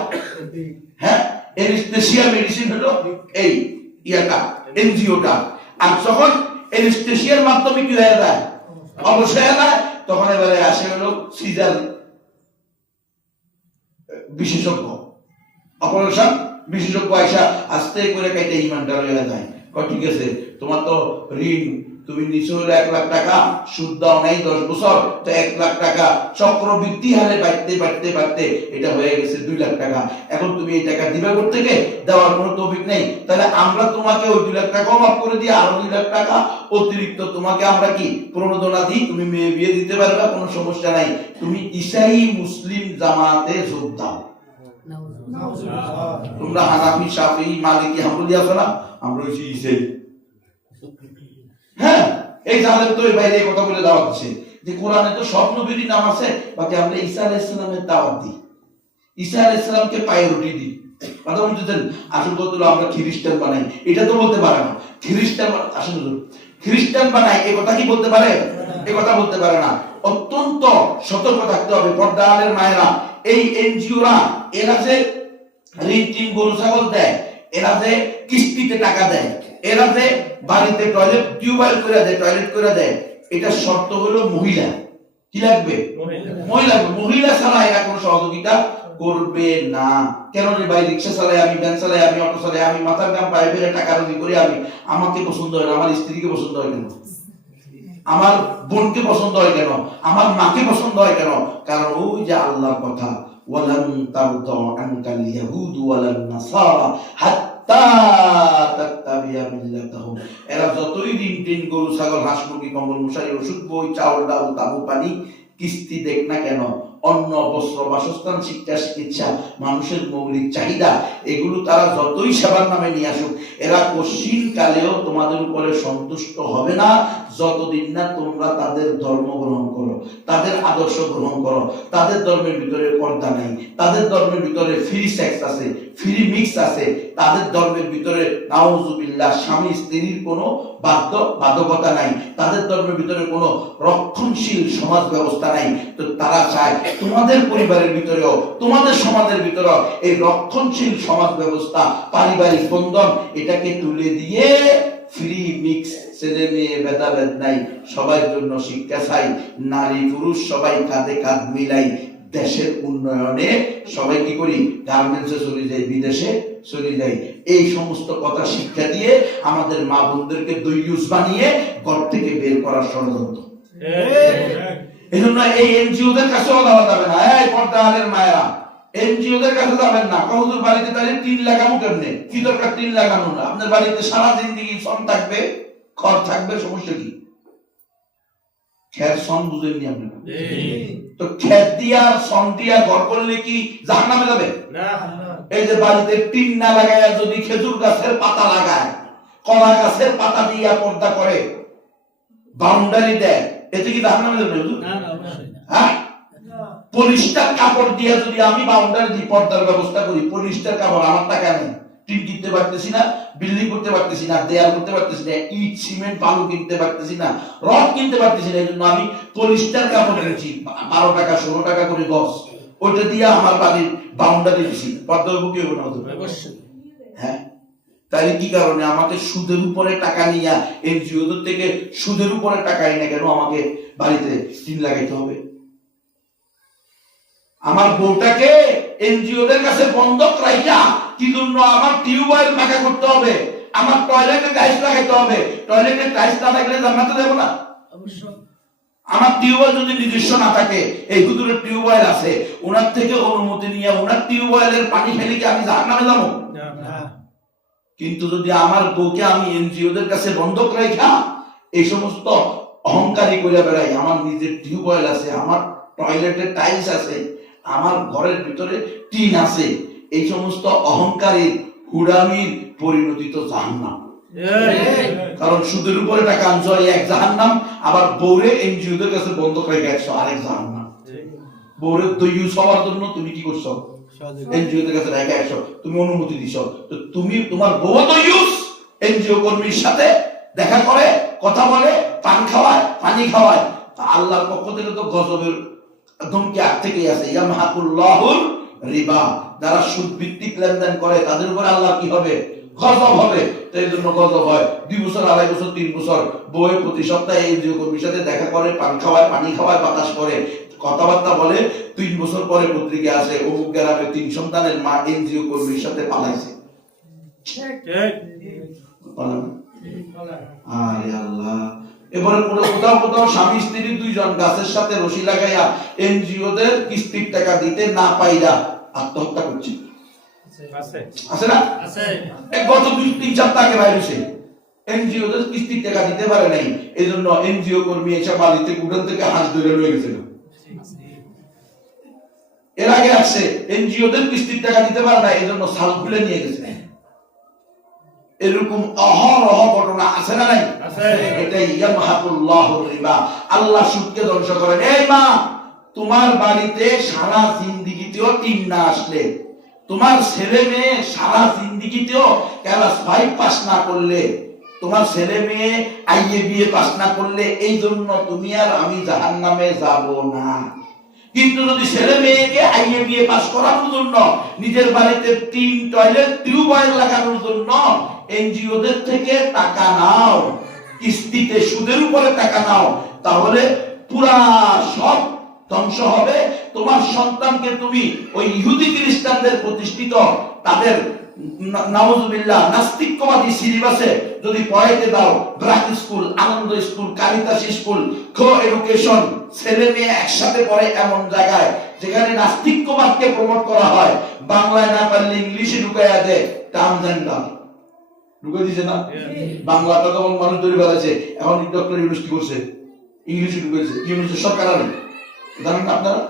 হ্যাঁ, অ্যানেস্থেসিয়া মেডিসিন হলো এই ইয়াটা, এনজিওটা। আর যখন অ্যানেস্থেসিয়ার মাধ্যমে কি হয়ে যায়? অবশ্যই না, তখন এবারে আসে হলো সিজার বিশেষজ্ঞ, অপারেশন বিশেষজ্ঞ আইসা আস্তে করে কাইতে ঈমানটা রয়ে যায়। ঠিক আছে, তোমার তো ঋণ তুমি নিচে হলো 1 লাখ টাকা, সুদ দাও নাই 10 বছর, তো 1 লাখ টাকা চক্রবৃদ্ধি হারে বাড়তে বাড়তে বাড়তে এটা হয়ে গেছে 2 লাখ টাকা। এখন তুমি এই টাকা দিবে কোথা থেকে? দেওয়ার কোনো তৌফিক নেই। তাহলে আমরা তোমাকে ওই 2 লাখ টাকা মাফ করে দিয়ে আরো 2 লাখ টাকা অতিরিক্ত তোমাকে আমরা কি প্রণোদনা দিই, তুমি মেয়ে বিয়ে দিতে পারবে, কোনো সমস্যা নাই, তুমি ঈসাই মুসলিম জামাতে যোগ দাও। তোমরা হানাফি, শাফি, মালিকি, হাম্বলি আছো না? আমরা হইছি ঈসাই। হ্যাঁ, এই জালেম তো এই বাইরে কথা বলে দাওয়াত দিচ্ছে যে কোরআনে তো সব নবীরই নাম আছে, বাকি আমরা ঈসা আলাইহিস সালামের দাওয়াত দিই, ঈসা আলাইহিস সালামকে পায়ে রুটি দিই। কথা বলতেছেন আসল কথা হলো আমরা খ্রিস্টান বানাই, এটা তো বলতে পারে না। খ্রিস্টান আসলে খ্রিস্টান বানাই, এই কথা কি বলতে পারে? এই কথা বলতে পারে না। অত্যন্ত সতর্ক থাকতে হবে। পর্দার মায়েরা, এই এনজিওরা, এরা যে ঋণ, টিন, গরু, ছাগল দেয়, এরা যে কিস্তিতে টাকা দেয়, এরা যে বাড়িতে টয়লেট টিউবওয়েল করে দেয়, টয়লেট করে দেয়, এটা শর্ত হলো মহিলা। কি লাগবে? মহিলা ছাড়া এরা কোনো সহযোগিতা করবে না। কেন রে ভাই, রিক্সা চালাই আমি, ভ্যান চালাই আমি, অটো চালাই আমি, মাথার গাম পায়ে ফেলে টাকা রোজি করি আমি, আমাকে পছন্দ হয় না, আমার স্ত্রীকে পছন্দ হয় কেন, আমার বোনকে পছন্দ হয় কেন, আমার মাকে পছন্দ হয় কেন? কারণ ওই যে আল্লাহর কথা, ওয়ালান তারদা আনকাল ইয়াহুদু ওয়ালান নাসারা হাত্তা তাত্তাবিয়া মিল্লাতাহুম। এরা যতই দিন দিন গরু ছাগল হাঁস মুরগি কম্বল মশারি ওষুধ বই চাউল ডাল তাবু পানি কিস্তি দেখ না কেন, অন্ন বস্ত্র বাসস্থান শিক্ষা চিকিৎসা মানুষের মৌলিক চাহিদা, এগুলো তারা যতই সেবার নামে নিয়ে আসুক, এরা কশিন কালেও তোমাদের উপরে সন্তুষ্ট হবে না যতদিন না তোমরা তাদের ধর্ম গ্রহণ করো, তাদের আদর্শ গ্রহণ করো। তাদের ধর্মের ভিতরে পর্দা নাই, তাদের ধর্মের ভিতরে ফ্রি সেক্স আছে, ফ্রি মিক্স আছে, তাদের ধর্মের ভিতরে নাউজুবিল্লাহ স্বামী স্ত্রীর কোনো বাধ্যবাধকতা নাই, তাদের ধর্মের ভিতরে কোনো রক্ষণশীল সমাজ ব্যবস্থা নাই। তো তারা চায় তোমাদের পরিবারের ভিতরেও, তোমাদের সমাজের ভিতরেও এই রক্ষণশীল সমাজ ব্যবস্থা, পারিবারিক বন্ধন, এটাকে তুলে দিয়ে ফ্রি মিক্স, ছেলে মেয়ে ভেদাভেদ নাই, সবার জন্য শিক্ষা চাই, নারী পুরুষ সবাই কাঁধে কাঁধ মিলাই দেশের উন্নয়নে সবাই কি করি, গার্মেন্টসে চলে যাই, বিদেশে চলে যাই, এই সমস্ত কথা শিক্ষা দিয়ে আমাদের মা বোনদেরকে দৈয়ুস বানিয়ে ঘর থেকে বের করার ষড়যন্ত্র। এই জন্য এই এনজিওদের কাছেও যাওয়া যাবে না। এই পর্দারের মায়েরা, এনজিওদের কাছে যাবেন না। হুজুর বাড়িতে তাহলে 3 লাগামু কেমনে? কি দরকার 3 লাগানো? না, আপনার বাড়িতে সারা জিন্দেগি সন থাকবে, খড় থাকবে, সমস্যা কি? খের সন বুঝেননি আপনি? তো খের দিয়া সন দিয়া ঘর করলে কি জাহান্নামে যাবে? না। এই যে বাড়িতে টিন না লাগায় যদি খেজুর গাছের পাতা লাগায়, কলা গাছের পাতা দিয়া পর্দা করে, বাউন্ডারি দেয়, এতে কি জাহান্নামে যাবে? না না, অবশ্যই না। হ্যাঁ, পলিস্টার কাপড় দিয়ে যদি আমি বাউন্ডারি দিই, পর্দার ব্যবস্থা করি, পলিস্টার কাপড়, আমার টাকা নেই, টিন কিনতে পারতেছি না, বিল্ডিং করতে পারতেছি না, দেয়াল করতে পারতেছি না, ইট সিমেন্ট বালু কিনতে পারতেছি না, রড কিনতে পারতেছি না, এই জন্য আমি পলিস্টার কাপড় কিনছি 12 টাকা 16 টাকা করে গজ, ওইটা দিয়ে আমার বাড়ির বাউন্ডারি দিছি, পর্দা কি হবে না? অবশ্যই। হ্যাঁ, তাহলে কি কারণে আমাকে সুদের উপরে টাকা নিয়ে, এনজিওদের থেকে সুদের উপরে টাকা এনে কেন আমাকে বাড়িতে টিন লাগাইতে হবে? আমার বউটাকে এনজিওদের কাছে বন্ধক রাখা কি জন্য? আমার টিউবওয়েল পাকা করতে হবে, আমার টয়লেটে টাইলস লাগাইতে হবে, টয়লেটে টাইলস না লাগলে জান্নাতে দেব না? অবশ্যই। আমার টিউবওয়েল যদি নিজস্ব না থাকে, এই হুজুরের টিউবওয়েল আছে, ওনার থেকে অনুমতি নিয়ে ওনার টিউবওয়েলের পানি ফেলে কি আমি জাহান্নামে যাব? না। কিন্তু যদি আমার বউকে আমি এনজিওদের কাছে বন্ধক রাখা এই সমস্ত অহংকারী করে বেড়াই, আমার নিজের টিউবওয়েল আছে, আমার টয়লেটে টাইলস আছে, আমার ঘরের ভিতরে টিন আছে, এই সমস্ত অহংকারী হুড়ামির পরিণতি তো জাহান্নাম। কারণ সুদের উপরে টাকা আনছো এক জাহান্নাম, আবার বউরে এনজিওদের কাছে বন্ধক রেখে একশো আরেক জাহান্নাম। বউরে দৈয়ুস হওয়ার জন্য তুমি কি করছো? এনজিওদের কাছে রেখে একশো, তুমি অনুমতি দিছো, তো তুমি তোমার বউ দৈয়ুস, এনজিও কর্মীর সাথে দেখা করে, কথা বলে, পান খাওয়ায়, পানি খাওয়ায়, আল্লাহর পক্ষ থেকে তো গজবের ধমকি আগ থেকেই আছে, ইয়ামহাকুল্লাহুর রিবা, যারা সুদ ভিত্তিক লেনদেন করে তাদের উপর আল্লাহ কি হবে? গজব হবে। তো এই জন্য গজব হয় 2 বছর 2.5 বছর 3 বছর বউয়ে প্রতি সপ্তাহে এনজিও কর্মীর সাথে দেখা করে, পান খাওয়ায়, পানি খাওয়ায়, বাতাস করে, কথাবার্তা বলে, 3 বছর পরে পত্রিকা আসে অমুক গ্রামে 3 সন্তানের মা এনজিও কর্মীর সাথে পালাইছে। আরে আল্লাহ, এবারে কোথাও কোথাও স্বামী স্ত্রী 2 জন গাছের সাথে রশি লাগাইয়া এনজিওদের কিস্তির টাকা দিতে না পাইরা আত্মহত্যা করছে। আছে না? গত 2-3 সপ্তাহ আগে বাইরে হয়েছে, এনজিওদের কিস্তির টাকা দিতে পারে নাই, এই জন্য এনজিও কর্মী এসে বাড়িতে উঠান থেকে হাঁস ধরে লয়ে গেছিল। এর আগে আসছে এনজিওদের কিস্তির টাকা দিতে পারে না, এই জন্য সাল খুলে নিয়ে গেছে। এরকম অহরহ ঘটনা আছে না নাই? এটাই ইয়ামহাকুল্লাহুর রিবা, আল্লাহ সুদকে ধ্বংস করেন। এই মা, তোমার বাড়িতে সারা জিন্দেগিতেও টিন না আসলে, তোমার ছেলে মেয়ে সারা জিন্দেগিতেও ক্লাস 5 পাস না করলে, তোমার ছেলে মেয়ে আইএ বিএ পাস না করলে, এই জন্য তুমি আর আমি জাহান্নামে যাব না। কিন্তু যদি ছেলে মেয়েকে আইএ বিএ পাস করানোর জন্য নিজের বাড়িতে 3 টয়লেট টিউবওয়েল লাগানোর জন্য এনজিওদের থেকে টাকা নাও, কিস্তিতে সুদের উপরে টাকা নাও, তাহলে পুরা সব ধ্বংস হবে। তোমার সন্তানকে তুমি ওই ইহুদি খ্রিস্টানদের প্রতিষ্ঠিত তাদের নাউজুবিল্লাহ নাস্তিকবাদী সিলেবাসে যদি পড়াইতে দাও, BRAC school, Ananda school, Caritas school, coeducation, ছেলে মেয়ে একসাথে পড়ে এমন জায়গায় যেখানে নাস্তিকবাদকে প্রমোট করা হয়, বাংলায় না পারলে ইংলিশে ঢুকাইয়া দেয়, ট্রান্সজেন্ডার ঢুকাই দিছে না? বাংলাটা তখন মানুষ ধরে বেড়াচ্ছে, এখন ডক্টর ইউনিভার্সিটি করছে, ইংলিশে ঢুকাইছে, ইউনিভার্সিটি সরকার আনে জানেন না আপনারা?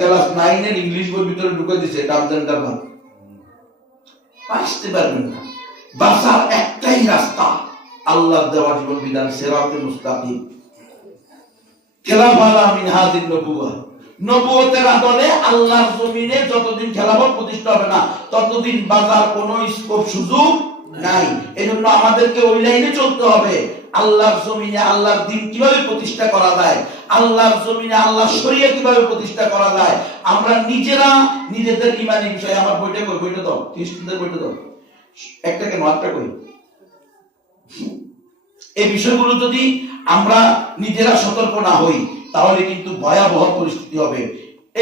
ক্লাস 9 এর ইংলিশ বই ভিতরে ঢুকাই দিছে ট্রান্সজেন্ডার নাম। আসতে পারবেন না। বাঁচার একটাই রাস্তা, আল্লাহর দেওয়া জীবন বিধান, সিরাতে মুস্তাকিম, খেলাফত মিন হাদিন নবুওয়া, নবুয়তের আদলে আল্লাহর জমিনে যতদিন খেলাফত প্রতিষ্ঠা হবে না ততদিন বাঁচার কোনো স্কোপ সুযোগ নাই। এজন্য আমাদেরকে ওই লাইনে চলতে হবে। আল্লাহর জমিনে আল্লাহর দ্বীন কিভাবে প্রতিষ্ঠা করা যায়, আল্লাহর জমিনে আল্লাহর শরিয়া কিভাবে প্রতিষ্ঠা করা যায়, আমরা নিজেরা নিজেদের ঈমানি বিষয়ে, আমার বইটা কই, বইটা দাও, খ্রিস্টানদের বইটা দাও, একটা কেন একটা কই, এই বিষয়গুলো যদি আমরা নিজেরা সতর্ক না হই তাহলে কিন্তু ভয়াবহ পরিস্থিতি হবে।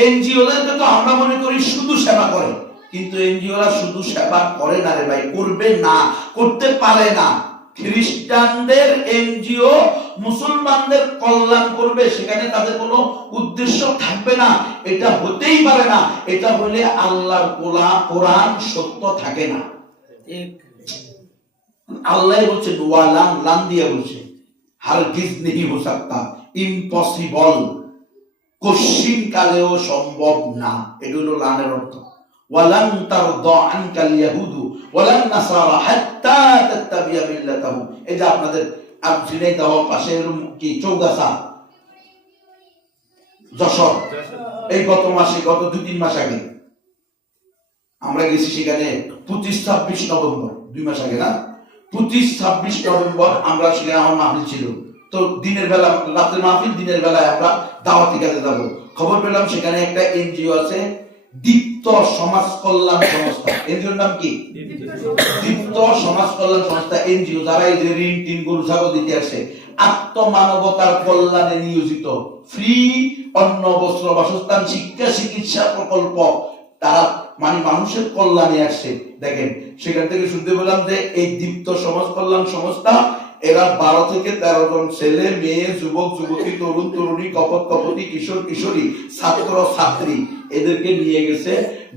এনজিওদেরকে তো আমরা মনে করি শুধু সেবা করে, কিন্তু এনজিওরা শুধু সেবা করে না রে ভাই, করবে না, করতে পারে না। খ্রিস্টানদের এনজিও মুসলমানদের কল্যাণ করবে, সেখানে তাদের কোনো উদ্দেশ্য থাকবে না, এটা হতেই পারে না। এটা হলে আল্লাহর কোরআন সত্য থাকে না। আল্লাহ বলছে ওয়ালাম, লাম দিয়ে বলছে হারগিজ নেহি হো সাকতা, ইম্পসিবল, কশিন কালেও সম্ভব না, এটা হলো লানের অর্থ। ওয়ালান তারদা আনকাল ইয়াহুদু ওয়ালান নাসারা হাত্তা তাত্তাবিয়া মিল্লাতাহুম। এটা আপনাদের আপনি দাও পাশে কি চৌগাছা যশোর, এই গত মাসে, গত 2-3 মাস আগে আমরা গেছি সেখানে, 25-26 নভেম্বর, 2 মাস আগে না, 25-26 নভেম্বর আমরা সেখানে, আমার মাহফিল ছিল। তো দিনের বেলা, রাতের মাহফিল, দিনের বেলায় আমরা দাওয়াতি কাজে যাবো। খবর পেলাম সেখানে একটা এনজিও আছে, দীপ্ত সমাজ কল্যাণ সংস্থা। এনজিওর নাম কি? দীপ্ত সমাজ কল্যাণ সংস্থা এনজিও, যারা এই যে ঋণ টিন গরু ছাগল দিতে আসে, আত্মমানবতার কল্যাণে নিয়োজিত, ফ্রি অন্ন বস্ত্র বাসস্থান শিক্ষা চিকিৎসা প্রকল্প, তারা মানে মানুষের কল্যাণে আসছে। দেখেন সেখান থেকে শুনতে পেলাম যে এই দীপ্ত সমাজ কল্যাণ সংস্থা, এরা 12 থেকে 13 জন ছেলে মেয়ে, যুবক যুবতী, তরুণ তরুণী, কপট কপতি, কিশোর কিশোরী, ছাত্র ছাত্রী, এদেরকে নিয়ে গেছে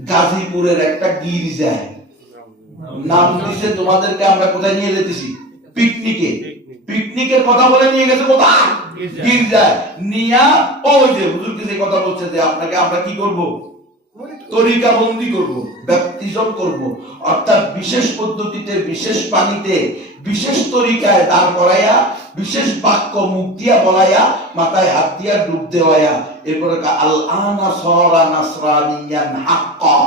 গাজীপুরের একটা গির্জায়। নাম দিছে, তোমাদেরকে আমরা কোথায় নিয়ে যেতেছি? পিকনিকে। পিকনিকের কথা বলে নিয়ে গেছে কোথায়? গির্জায়। নিয়া ওই যে হুজুরকে যে কথা বলছে যে আপনাকে আমরা কি করব, তরিকা বন্দি করব, ব্যাপটিজম করব, অর্থাৎ বিশেষ পদ্ধতিতে, বিশেষ পানিতে, বিশেষ তরিকায় দাঁড় করাইয়া, বিশেষ বাক্য মুখ দিয়া বলাইয়া, মাথায় হাত দিয়া ডুব দেওয়াইয়া, এরপরে আল আনা সারা নাসরানিয়ান হাক্কা,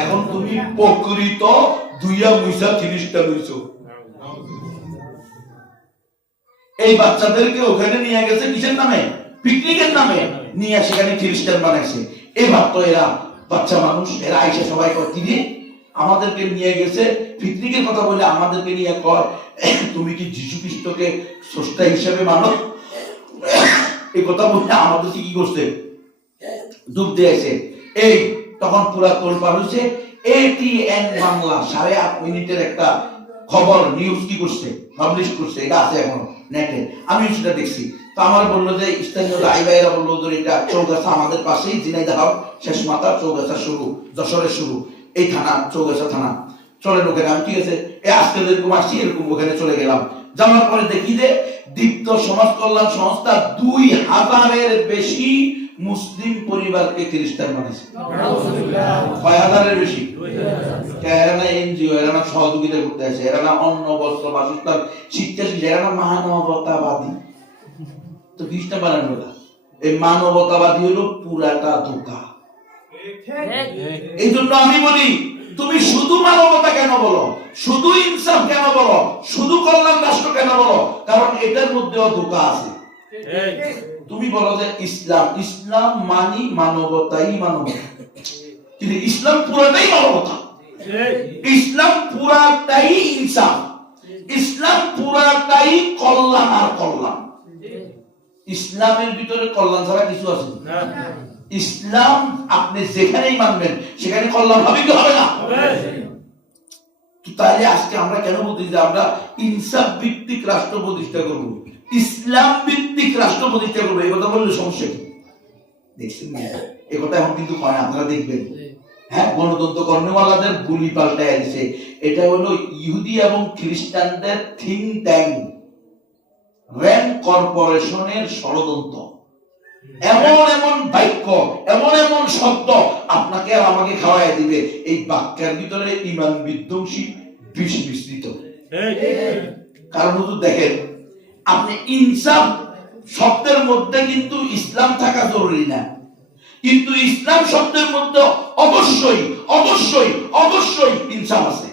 এখন তুমি প্রকৃত দুইয়া মুইসা খ্রিস্টান হইছো। এই বাচ্চাদেরকে ওখানে নিয়ে গেছে কিসের নামে? পিকনিকের নামে নিয়ে সেখানে খ্রিস্টান বানাইছে। এই ভাবতো এরা বাচ্চা মানুষ, এরা আইসা সবাই কয় কি দিয়ে আমাদেরকে নিয়ে গেছে পিকনিকের কথা বলে, আমাদেরকে নিয়ে কয় তুমি কি যীশু খ্রিস্টকে স্রষ্টা হিসেবে মানো? এই কথা বলতে আমাদের কি করছে, ডুব দিয়েছে। এই তখন পুরা তোলপাড় হয়েছে। এটিএন বাংলা 8.5 মিনিটের একটা খবর, নিউজ কি করছে, পাবলিশ করছে, এটা আছে এখন নেটে, আমি সেটা দেখছি। তো আমার বললো যে স্থানীয় দায়ী ভাইরা বললো যে এটা চৌগাছা আমাদের পাশেই, ঝিনাইদহ শেষ মাথা, চৌগাছা শুরু, যশোরের শুরু, এই থানা চৌগাছা থানা, চলে ওখানে। আমি ঠিক আছে, এই আজকে যেরকম আসছি এরকম ওখানে চলে গেলাম। যাওয়ার পরে দেখি যে দীপ্ত সমাজ কল্যাণ সংস্থা 2000-এর বেশি মুসলিম পরিবারকে খ্রিস্টান বানিয়েছে। 6000-এর বেশি। এরা না এনজিও, এরা না সহযোগিতা করতে আসে, এরা না অন্ন বস্ত্র বাসস্থান শিক্ষা, এরা না মানবতাবাদী। তো খ্রিস্টান বানানো না, এই মানবতাবাদী হলো পুরাটা ধোঁকা। এই জন্য আমি বলি, তুমি শুধু মানবতা কেন বলো, শুধু ইনসাফ কেন বলো, শুধু কল্যাণ রাষ্ট্র কেন বলো? কারণ এটার মধ্যেও ধোঁকা আছে। তুমি বলো যে ইসলাম, ইসলাম মানি মানবতাই মানবতা, কিন্তু ইসলাম পুরাটাই মানবতা, ইসলাম পুরাটাই ইনসাফ, ইসলাম পুরাটাই কল্যাণ আর কল্যাণ। ইসলামের ভিতরে কল্যাণ ছাড়া কিছু আছে না। ইসলাম আপনি যেখানেই মানবেন সেখানে কল্যাণ হবে কি হবে না? তাহলে আজকে আমরা কেন বলছি যে আমরা ইনসাফ ভিত্তিক রাষ্ট্র প্রতিষ্ঠা করব, ইসলাম ভিত্তিক রাষ্ট্র প্রতিষ্ঠা করবো, এই কথা বললে সমস্যা কি? দেখছেন না, এই কথা এখন কিন্তু হয়, আপনারা দেখবেন। হ্যাঁ, গণতন্ত্র কর্মওয়ালাদের গুলি পাল্টায় আসছে। এটা হলো ইহুদি এবং খ্রিস্টানদের থিঙ্ক ট্যাঙ্ক র্যান্ড কর্পোরেশনের ষড়যন্ত্র। এমন এমন বাক্য, এমন এমন শব্দ আপনাকে আর আমাকে খাওয়াই দিবে, এই বাক্যের ভিতরে ঈমান বিধ্বংসী বিষ মিশ্রিত। কারণ দেখেন, আপনি ইনসাফ শব্দের মধ্যে কিন্তু ইসলাম থাকা জরুরি না, কিন্তু ইসলাম শব্দের মধ্যে অবশ্যই অবশ্যই অবশ্যই ইনসাফ আছে।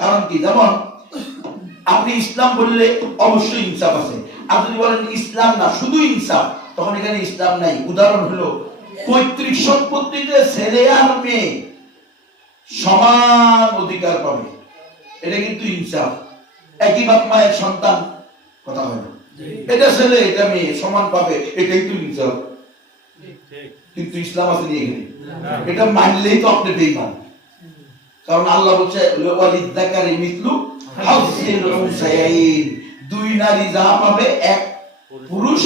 কারণ কি, যেমন আপনি ইসলাম বললে অবশ্যই ইনসাফ আছে, আপনি যদি বলেন ইসলাম না শুধু ইনসাফ, তখন এখানে ইসলাম নাই। উদাহরণ হলো পৈতৃক সম্পত্তিতে ছেলে আর মেয়ে সমান অধিকার পাবে, এটা কিন্তু ইনসাফ। একই বাপ মায়ের সন্তান, কথা হয় না, এটা ছেলে এটা মেয়ে সমান পাবে, এটাই তো ইনসাফ। কিন্তু ইসলাম আছে নি এখানে? এটা মানলেই তো আপনি বেঈমান। কারণ আল্লাহ বলছে ওয়ালিযাকারি মিসলু হাযিল উনসায়াইন, দুই নারী যা পাবে এক পুরুষ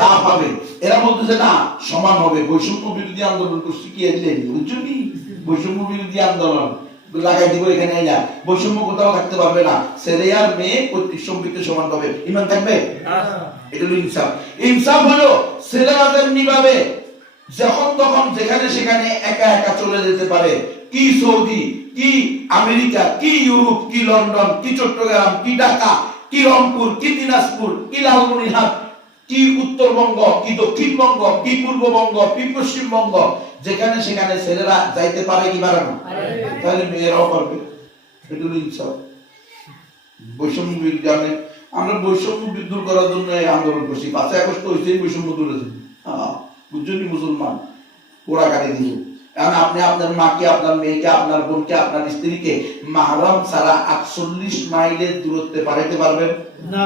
তা পাবে। এরা বলতেছে না সমান হবে। বৈষম্য বিরোধী আন্দোলন করছে কি এলেন বুঝছনি? বৈষম্য বিরোধী আন্দোলন লাগাই দিব এখানে না, বৈষম্য কোথাও থাকতে পারবে না, ছেলে আর মেয়ে পৈতৃক সম্পত্তি সমান পাবে, ঈমান থাকবে। এটা হলো ইনসাফ। ইনসাফ হলো ছেলেরা তেমনি ভাবে যখন তখন যেখানে সেখানে একা একা চলে যেতে পারে, কি সৌদি, কি আমেরিকা, কি ইউরোপ, কি লন্ডন, কি চট্টগ্রাম, কি ঢাকা, কি রংপুর, কি দিনাজপুর, কি লালমনিরহাট, কি উত্তরবঙ্গ, কি দক্ষিণবঙ্গ, কি পূর্ববঙ্গ, কি পশ্চিমবঙ্গ, যেখানে সেখানে ছেলেরা যাইতে পারে কি পারে না? তাহলে মেয়েরাও পারবে। এটা হলো ইনসাফ। বৈষম্য বিরোধী আমরা বৈষম্য দূর করার জন্য আন্দোলন করছি। 5 আগস্ট হয়েছে বৈষম্য দূর হয়েছে, বুঝছনি? মুসলমান পোড়া কাটি দিল। কারণ আপনি আপনার মাকে, আপনার মেয়েকে, আপনার বোনকে, আপনার স্ত্রীকে মাহরাম ছাড়া 48 মাইলের দূরত্বে পাঠাইতে পারবেন না।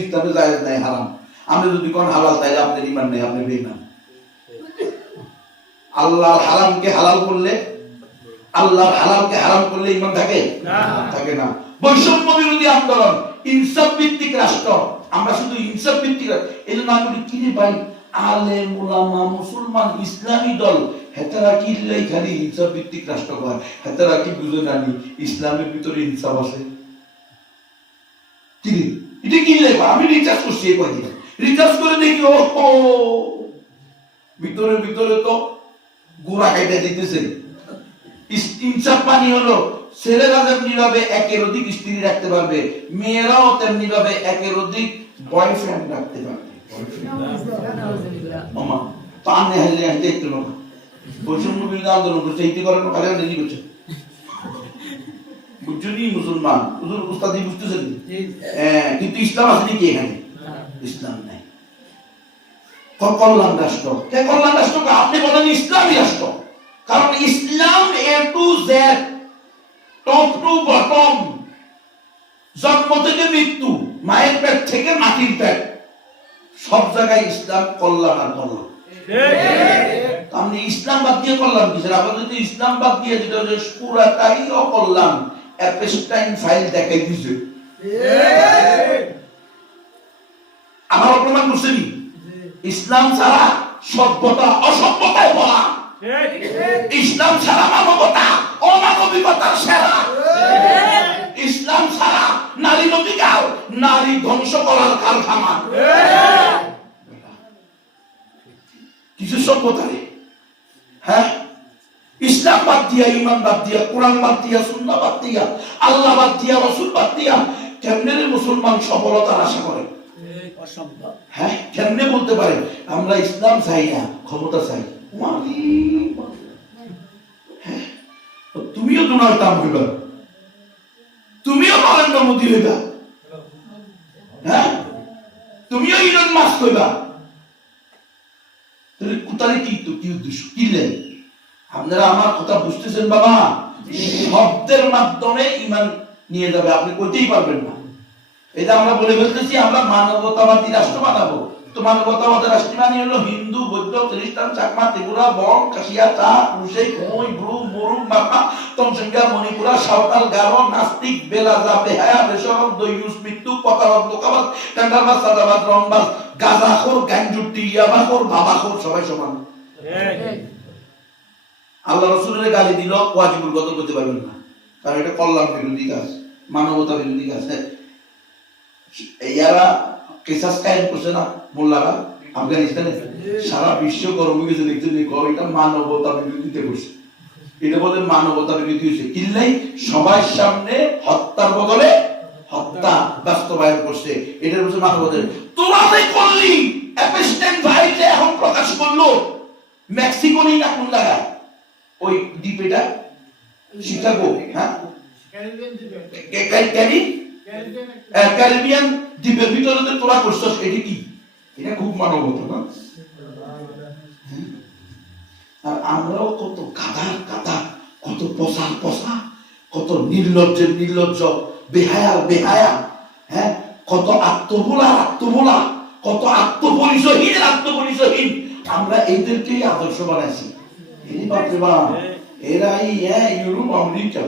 ইসলামে জায়েজ নাই, হারাম। আপনি যদি কোন হালাল, তাইলে আপনার ঈমান নেই, আপনি বেঈমান। আল্লাহর হারামকে হালাল করলে, আল্লাহর হালালকে হারাম করলে ঈমান থাকে না, থাকে না। বৈষম্য বিরোধী আন্দোলন, ইনসাফ ভিত্তিক রাষ্ট্র। আমরা শুধু ইনসাফ ভিত্তিক, এই জন্য আমি বলি কি রে ভাই, আলেম ওলামা মুসলমান ইসলামী দল হেতারা কি খালি ইনসাফ ভিত্তিক রাষ্ট্র হয়, হেতারা কি বুঝে জানি ইসলামের ভিতরে ইনসাফ আছে? কি এটা কি লেখা? আমি রিচার্জ করছি এই কয়দিন, রিচার্জ করে দেখি ও ভিতরে ভিতরে তো গোড়া কাইটা দিতেছে। ইনসাফ পানি হলো ছেলেরা যেমনি ভাবে একের অধিক স্ত্রী রাখতে পারবে, মেয়েরাও তেমনি ভাবে একের অধিক বয়ফ্রেন্ড রাখতে পারবে। বৈষম্য বিরোধী আন্দোলন করছে, এইটি করেন কালে করছে, বুঝছনি? মুসলমান উস্তাদি বুঝতেছেন, কিন্তু ইসলাম আছে নাকি এখানে? ইসলাম নাই। কল্যাণ রাষ্ট্র, কল্যাণ রাষ্ট্র আপনি বলেন ইসলামী রাষ্ট্র, কারণ ইসলাম A to Z, top to bottom, জন্ম থেকে মৃত্যু, মায়ের পেট থেকে মাটির পেট, সব জায়গায় ইসলাম কল্যাণ আর কল্যাণ। আপনি ইসলাম বাদ দিয়ে কল্যাণ কিসের? আপনার যদি ইসলাম বাদ দিয়ে যেটা পুরাটাই অকল্যাণ, অ্যাপেস্টাইন ফাইল দেখাই দিছে। আমার অপমান করছেনি? ইসলাম ছাড়া সভ্যতা অসভ্যতায় বলা, ইসলাম ছাড়া মানবতা অমানবিকতার সেরা, ইসলাম ছাড়া নারীর অধিকার নারী ধ্বংস করার কারখানা। কিছু সভ্যতা নেই। হ্যাঁ, ইসলাম বাদ দিয়া, ইমান বাদ দিয়া, কোরআন বাদ দিয়া, সুন্নাহ বাদ দিয়া, আল্লাহ বাদ দিয়া, রাসূল বাদ দিয়া কেমনে মুসলমান সফলতার আশা করে? হ্যাঁ, কেমনে বলতে পারে আমরা ইসলাম চাই না, ক্ষমতা চাই? হ্যাঁ, তুমিও ডোনাল্ড ট্রাম্প হইবা, তুমিও নরেন্দ্র মোদী হইবা। হ্যাঁ, তুমিও ইলন মাস্ক কইবা, তাহলে কোথায় কি তো কি উদ্দেশ্য কি লেন? আপনারা আমার কথা বুঝতেছেন বাবা? শব্দের মাধ্যমে ঈমান নিয়ে যাবে, আপনি কইতেই পারবেন না। এটা আমরা বলে ফেলতেছি আমরা মানবতাবাদী রাষ্ট্র বানাবো। তো মানবতাবাদী রাষ্ট্র মানে হলো হিন্দু, বৌদ্ধ, খ্রিস্টান, চাকমা, ত্রিপুরা, বং, কাশিয়া, চা, রুশে, কই, ব্রু, মুরুং, মাপা, তমসংখ্যা, মণিপুরা, সাঁওতাল, গারো, নাস্তিক, বেলাজা, বেহায়া, বেশরম, দৈয়ুস, মৃত্যু, পতাবাদ, লোকাবাদ, টান্ডাবাদ, সাদাবাদ, রংবাদ, গাঁজাখোর, গাঞ্জুটি, ইয়াবাখোর, বাবাখোর, সবাই সমান। আল্লাহ রাসূলের গালি দিল, ওয়াজিবুল কতল করতে পারবেন না, কারণ এটা কল্যাণ বিরোধী কাজ, মানবতা বিরোধী কাজ। এরা কেসাস কায়েম করছে না মোল্লারা আফগানিস্তানে, সারা বিশ্ব গরম হয়ে গেছে দেখছেন, এটা মানবতা বিরোধীতে করছে, এটা বলে মানবতা বিরোধী হয়েছে। কিল্লাই সবার সামনে হত্যার বদলে হত্যা বাস্তবায়ন করছে, এটার বলছে মানবতা। তোরা যে করলি অ্যাপস্টেন ভাইতে এখন প্রকাশ করলো মেক্সিকো নেই না কোন জায়গায় ওই দ্বীপ, এটা শিকাগো, হ্যাঁ ক্যারিবিয়ান দ্বীপের ভিতরে তোরা করছস, এটা কি? এটা খুব মানবতা না? আর আমরাও কত গাধার গাধা, কত পশার পশা, কত নির্লজ্জের নির্লজ্জ, বেহায়ার বেহায়া, হ্যাঁ, কত আত্মভোলা আত্মভোলা, কত আত্মপরিচয়হীন আত্মপরিচয়হীন। আমরা এদেরকেই আদর্শ বানাইছি। এই বাপরে বাপ, এরাই ইউরোপ আমেরিকা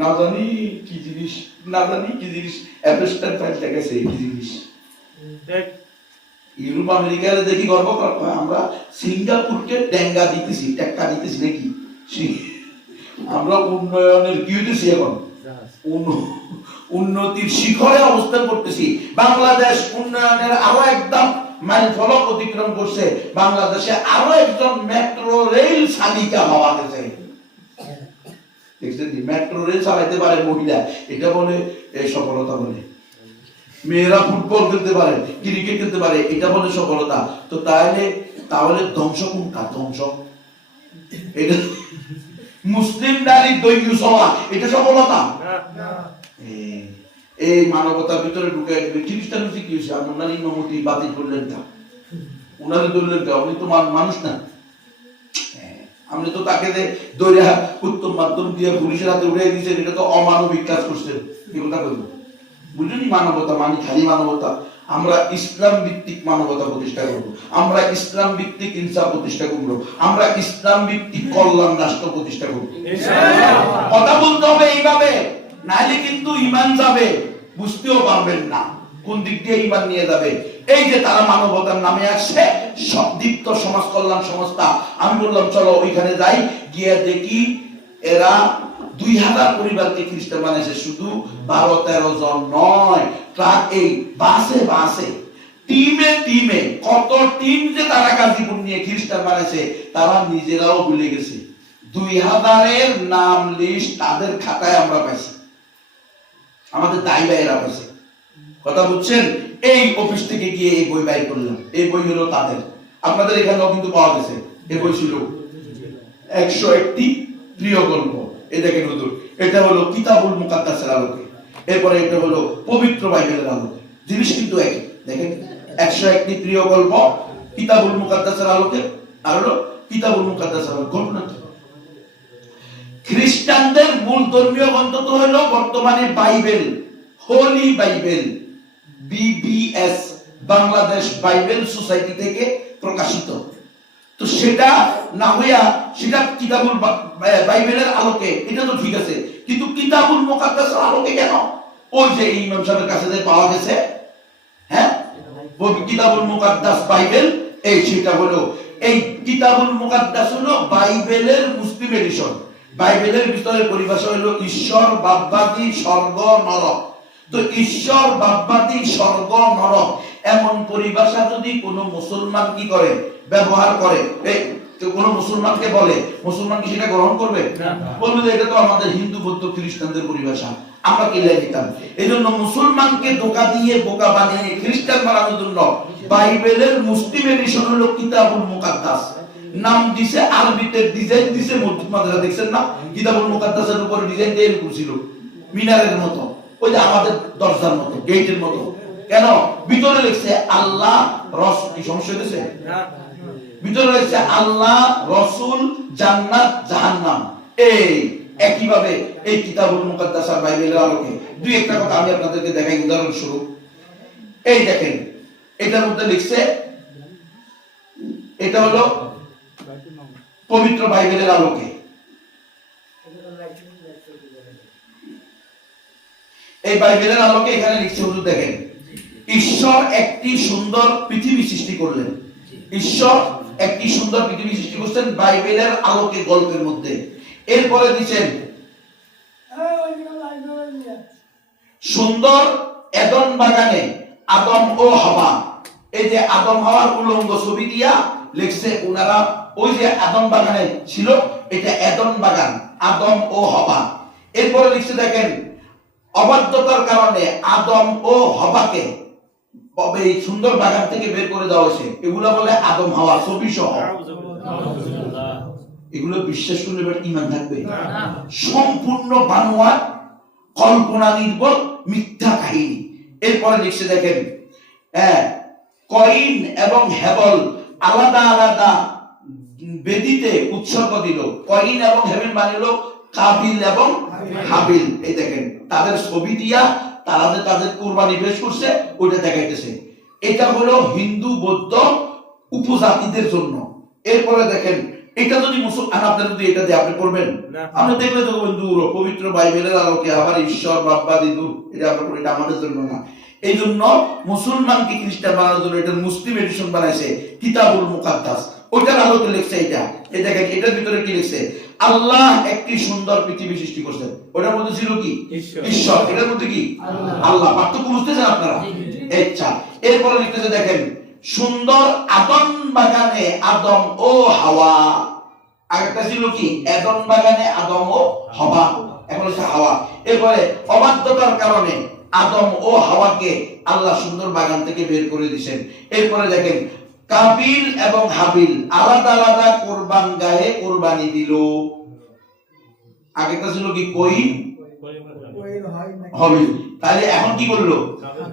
না জানি কি জিনিস, না জানি কি জিনিস অ্যাপস্টার ফাইল দেখাইছে কি জিনিস। ইউরোপ আমেরিকার দেখি গর্ব করে, আমরা সিঙ্গাপুরকে ডেঙ্গা দিতেছি, টেক্কা দিতেছি নাকি? আমরা উন্নয়নের কি হইতেছি এখন, উন্নতির শিখরে অবস্থান করতেছি। বাংলাদেশ উন্নয়নের আরো একদম মাইল ফলক অতিক্রম করছে, বাংলাদেশে আরো একজন মেট্রো রেল চালিকা হওয়া গেছে। দেখছেন, মেট্রো রেল চালাইতে পারে মহিলা, এটা বলে সফলতা বলে। মেয়েরা ফুটবল খেলতে পারে, ক্রিকেট খেলতে পারে, এটা বলে সফলতা। তো তাহলে ধ্বংস কোনটা? ধ্বংস এটা মুসলিম নারী দৈয়ুস হওয়া, এটা সফলতা? এই মানবতার ভিতরে ঢুকে খ্রিস্টান কি হয়েছে? আর ওনার ইমামতি বাতিল করলেন তা, ওনারে ধরলেন তা, উনি তো মানুষ না। আপনি তো তাকে দৈরা উত্তম মাধ্যম দিয়ে পুলিশের হাতে উঠে দিয়েছেন, এটা তো অমানবিক কাজ করছেন। কি কথা বলবো? বুঝলি মানবতা মানে খালি মানবতা? আমরা ইসলাম ভিত্তিক মানবতা প্রতিষ্ঠা করব, আমরা ইসলাম ভিত্তিক ইনসাফ প্রতিষ্ঠা করব, আমরা ইসলাম ভিত্তিক কল্যাণ রাষ্ট্র প্রতিষ্ঠা করব। কথা বলতে হবে এইভাবে, নাহলে কিন্তু ঈমান যাবে, বুঝতেও পারবেন না কোন দিক দিয়ে ঈমান নিয়ে যাবে। এই যে তারা মানবতার নামে আসছে, দীপ্ত সমাজ কল্যাণ সংস্থা, আমি বললাম চলো ওইখানে যাই, গিয়ে দেখি এরা 2000 পরিবারকে খ্রিস্টান বানাইছে। শুধু 12-13 জন নয়, ট্রাক এই বাসে বাসে টিমে টিমে কত টিম যে তারা গাজীপুর নিয়ে খ্রিস্টান বানাইছে, তারা নিজেরাও ভুলে গেছে। 2000 এর নাম লিস্ট তাদের খাতায় আমরা পাইছি, আমাদের দায়ী ভাইয়েরা পাইছে। কথা বুঝছেন? এই অফিস থেকে গিয়ে এই বই বাই করলাম, এই বই হলো তাদের, আপনাদের এখানেও কিন্তু পাওয়া গেছে। এই বই ছিল 101টি প্রিয় গল্প। এই দেখেন হুজুর, এটা হলো কিতাবুল মুকাদ্দাসের আলোকে, এরপরে এটা হলো পবিত্র বাইবেলের আলোকে, জিনিস কিন্তু একই। দেখেন 101টি প্রিয় গল্প কিতাবুল মুকাদ্দাসের আলোকে, আর হলো কিতাবুল মুকাদ্দাসের আলোকে। ঘটনা খ্রিস্টানদের মূল ধর্মীয় গ্রন্থ তো হলো বর্তমানে Bible, Holi Bible, BBS Bangladesh Bible society থেকে প্রকাশিত। তো সেটা না হইয়া সেটা কিতাবুল বাইবেলের আলোকে, এটা তো ঠিক আছে, কিন্তু কিতাবুল মুকাদ্দাসের আলোকে কেন? ওই যে ইমাম সাহেবের কাছে যে পাওয়া গেছে, হ্যাঁ, কিতাবুল মুকাদ্দাস বাইবেল, এই সেটা হলো এই কিতাবুল মুকাদ্দাস হলো বাইবেলের মুসলিম এডিশন। বাইবেলের ভিতরে পরিভাষা হলো ঈশ্বর, বাপবাদী, স্বর্গ, নরক। তো ঈশ্বর, বাপবাদী, স্বর্গ, নরক এমন পরিভাষা যদি কোনো মুসলমান কি করে, ব্যবহার করে, কোন মুসলমানকে বলে, মুসলমান কি সেটা গ্রহণ করবে? বলবে যে এটা তো আমাদের হিন্দু, বৌদ্ধ, খ্রিস্টানদের পরিভাষা, আমরা কিলাই দিতাম। এই জন্য মুসলমানকে ধোঁকা দিয়ে বোকা বানিয়ে খ্রিস্টান বানানোর জন্য বাইবেলের মুসলিম এডিশন হলো কিতাবুল মুকাদ্দাস নাম দিছে, আরবিতে ডিজাইন দিছে। মসজিদ মাদ্রাসা দেখছেন না, কিতাবুল মুকাদ্দাসের উপরে ডিজাইন দিয়ে এরকম ছিল, মিনারের মতো, ওই যে আমাদের দরজার মতো, গেটের মতো, কেন? ভিতরে লিখছে আল্লাহ রসুল, কি সমস্যা হয়েছে? ভিতরে লিখছে আল্লাহ, রসুল, জান্নাত, জাহান্নাম। এই একইভাবে এই কিতাবুল মুকাদ্দাস আর বাইবেলের আলোকে দুই একটা কথা আমি আপনাদেরকে দেখাই উদাহরণস্বরূপ। এই দেখেন, এটার মধ্যে লিখছে, এটা হলো পবিত্র বাইবেলের আলোকে। এই বাইবেলের আলোকে এখানে লিখছে, হুজুর দেখেন, ঈশ্বর একটি সুন্দর পৃথিবী সৃষ্টি করলেন। ঈশ্বর একটি সুন্দর পৃথিবী সৃষ্টি করছেন বাইবেলের আলোকে, গল্পের মধ্যে। এরপরে দিচ্ছেন সুন্দর এদন বাগানে আদম ও হাওয়া। এই যে আদম হাওয়ার উলঙ্গ ছবি দিয়া লিখছে ওনারা, ওই যে আদম বাগানে ছিল, এটা এদন বাগান, আদম ও হাওয়া। এরপরে লিখছে দেখেন, অবাধ্যতার কারণে আদম ও হাওয়াকে এই সুন্দর বাগান থেকে বের করে দেওয়া হয়েছে। এগুলা বলে আদম হাওয়া ছবি সহ। এগুলো বিশ্বাস করলে ঈমান থাকবে? সম্পূর্ণ বানোয়াট, কল্পনা নির্ভর, মিথ্যা কাহিনী। এরপরে লিখছে দেখেন, কয়িন এবং হেবল আলাদা আলাদা বেদিতে উৎসর্গ দিল। কয়িন এবং হেবেল বানিল কাবিল এবং হাবিল। এই দেখেন, তাদের ছবি দিয়া তারা যে তাদের কুরবানি পেশ করছে ওইটা দেখাইতেছে। এটা হলো হিন্দু বৌদ্ধ উপজাতিদের জন্য। এরপরে দেখেন, এটা যদি মুসলমান, আপনারা যদি এটা দিয়ে আপনি করবেন, আপনি দেখলে তো দূর, পবিত্র বাইবেলের আলোকে আবার ঈশ্বর বাপ্পাদি দূর, এটা আপনার, এটা আমাদের জন্য না। এই জন্য মুসলমানকে খ্রিস্টান বানানোর জন্য এটা মুসলিম এডিশন বানাইছে, কিতাবুল মুকাদ্দাস। ওইটার আলোকে লিখছে এটা। এই দেখেন, এটার ভিতরে কি লিখছে? আল্লাহ একটি সুন্দর পৃথিবী সৃষ্টি করছেন। ওটার মধ্যে ছিল কি? ঈশ্বর। এটার মধ্যে কি? আল্লাহ। পার্থক্য বুঝতেছেন আপনারা? আচ্ছা, এরপরে লিখতেছে দেখেন, সুন্দর আদম বাগানে আদম ও হাওয়া। আগেরটা ছিল কি? এদন বাগানে আদম ও হাওয়া, এখন হচ্ছে হাওয়া। এরপরে অবাধ্যতার কারণে আদম ও হাওয়াকে আল্লাহ সুন্দর বাগান থেকে বের করে দিয়েছেন। এরপরে দেখেন, কাবিল এবং হাবিল আলাদা আলাদা কোরবান গায়ে কোরবানি দিল। আগেরটা ছিল কি? কয়িন হাবিল। তাহলে এখন কি করলো?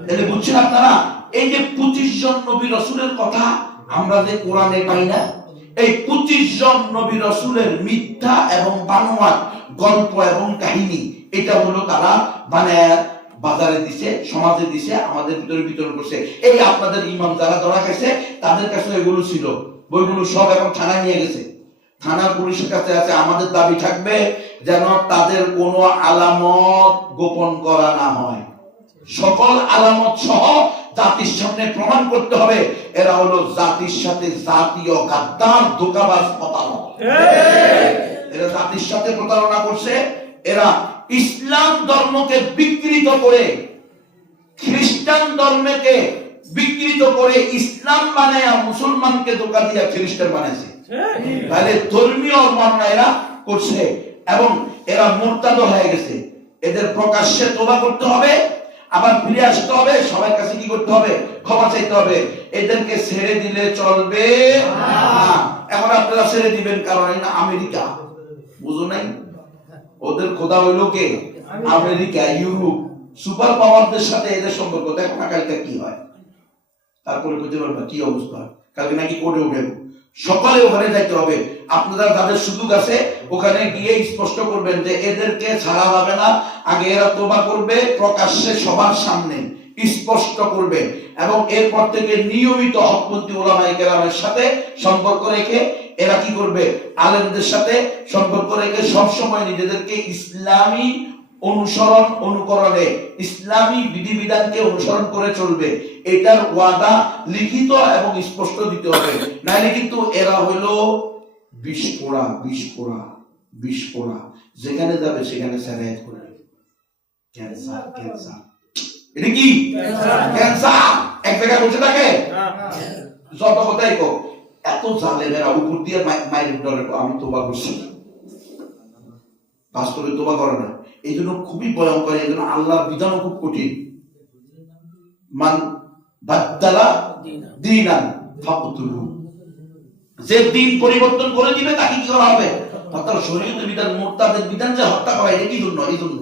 তাহলে বুঝছেন আপনারা, এই যে 25 জন নবী রাসূলের কথা আমরা যে কোরআনে পাই না, এই 25 জন নবী রাসূলের মিথ্যা এবং বানোয়াট গল্প এবং কাহিনী, এটা হলো তারা বানায় বাজারে দিছে, সমাজে দিছে, আমাদের ভিতরে বিতরণ করছে। এই আপনাদের ইমাম যারা ধরা খাইছে তাদের কাছে এগুলো ছিল, বইগুলো সব এখন থানায় নিয়ে গেছে, থানা পুলিশের কাছে আছে। আমাদের দাবি থাকবে যেন তাদের কোনো আলামত গোপন করা না হয়। সকল আলামত সহ জাতির সামনে প্রমাণ করতে হবে এরা হলো জাতির সাথে জাতীয় গাদ্দার, ধোঁকাবাজ, প্রতারক। এরা জাতির সাথে প্রতারণা করছে। এরা ইসলাম ধর্মকে বিকৃত করে, খ্রিস্টান ধর্মকে বিকৃত করে ইসলাম বানায়া মুসলমানকে ধোঁকা দিয়া খ্রিস্টান বানাইছে। তাহলে ধর্মীয় অবমাননা এরা করছে এবং এরা মুরতাদ হয়ে গেছে। এদের প্রকাশ্যে তোবা করতে হবে, আবার ফিরে আসতে হবে, সবার কাছে কি করতে হবে? ক্ষমা চাইতে হবে। এদেরকে ছেড়ে দিলে চলবে না। এখন আপনারা ছেড়ে দিবেন কারণ না আমেরিকা, বুঝো নাই? ওদের খোদা হইল কে? আমেরিকা, ইউরোপ, সুপার পাওয়ারদের সাথে এদের সম্পর্ক। দেখো না কালকে কি হয়, তারপরে বুঝতে পারবা কি অবস্থা। কালকে নাকি কোর্টে উঠে সকালে ওখানে যাইতে হবে। আপনারা যাদের সুযোগ আছে ওখানে গিয়ে স্পষ্ট করবেন যে এদেরকে ছাড়া যাবে না। আগে এরা তোবা করবে প্রকাশ্যে সবার সামনে, স্পষ্ট করবে এবং এরপর থেকে নিয়মিত হকপন্থী ওলামায়ে কেরামের সাথে সম্পর্ক রেখে এরা কি করবে? আলেমদের সাথে সম্পর্ক রেখে সব সময় নিজেদেরকে ইসলামী অনুসরণ অনুকরণে, ইসলামী বিধিবিধানকে অনুসরণ করে চলবে। এটার ওয়াদা লিখিত এবং স্পষ্ট দিতে হবে, নাইলে কিন্তু এরা হইল বিস্ফোরা, বিস্ফোরা, বিস্ফোরা। যেখানে যাবে সেখানে স্যালাইট করবে। Cancer, cancer. এটা কি? ক্যান্সার। এক জায়গায় বসে থাকে, যত কথাই কো, এত জালেমেরা উপর দিয়ে মাইরের ডরে আমি তোবা করছি, বাস্তবে তোবা করে না। এই জন্য খুবই ভয়ঙ্কর। এই জন্য আল্লাহর বিধানও খুব কঠিন। মান বাদদালা দীনান ফাকতুলু, যে দিন পরিবর্তন করে দিবে তাকে কি করা হবে? হত্যা। শরীয়তের বিধান, মুরতাদের বিধান যে হত্যা করা, এটা কি জন্য? এই জন্য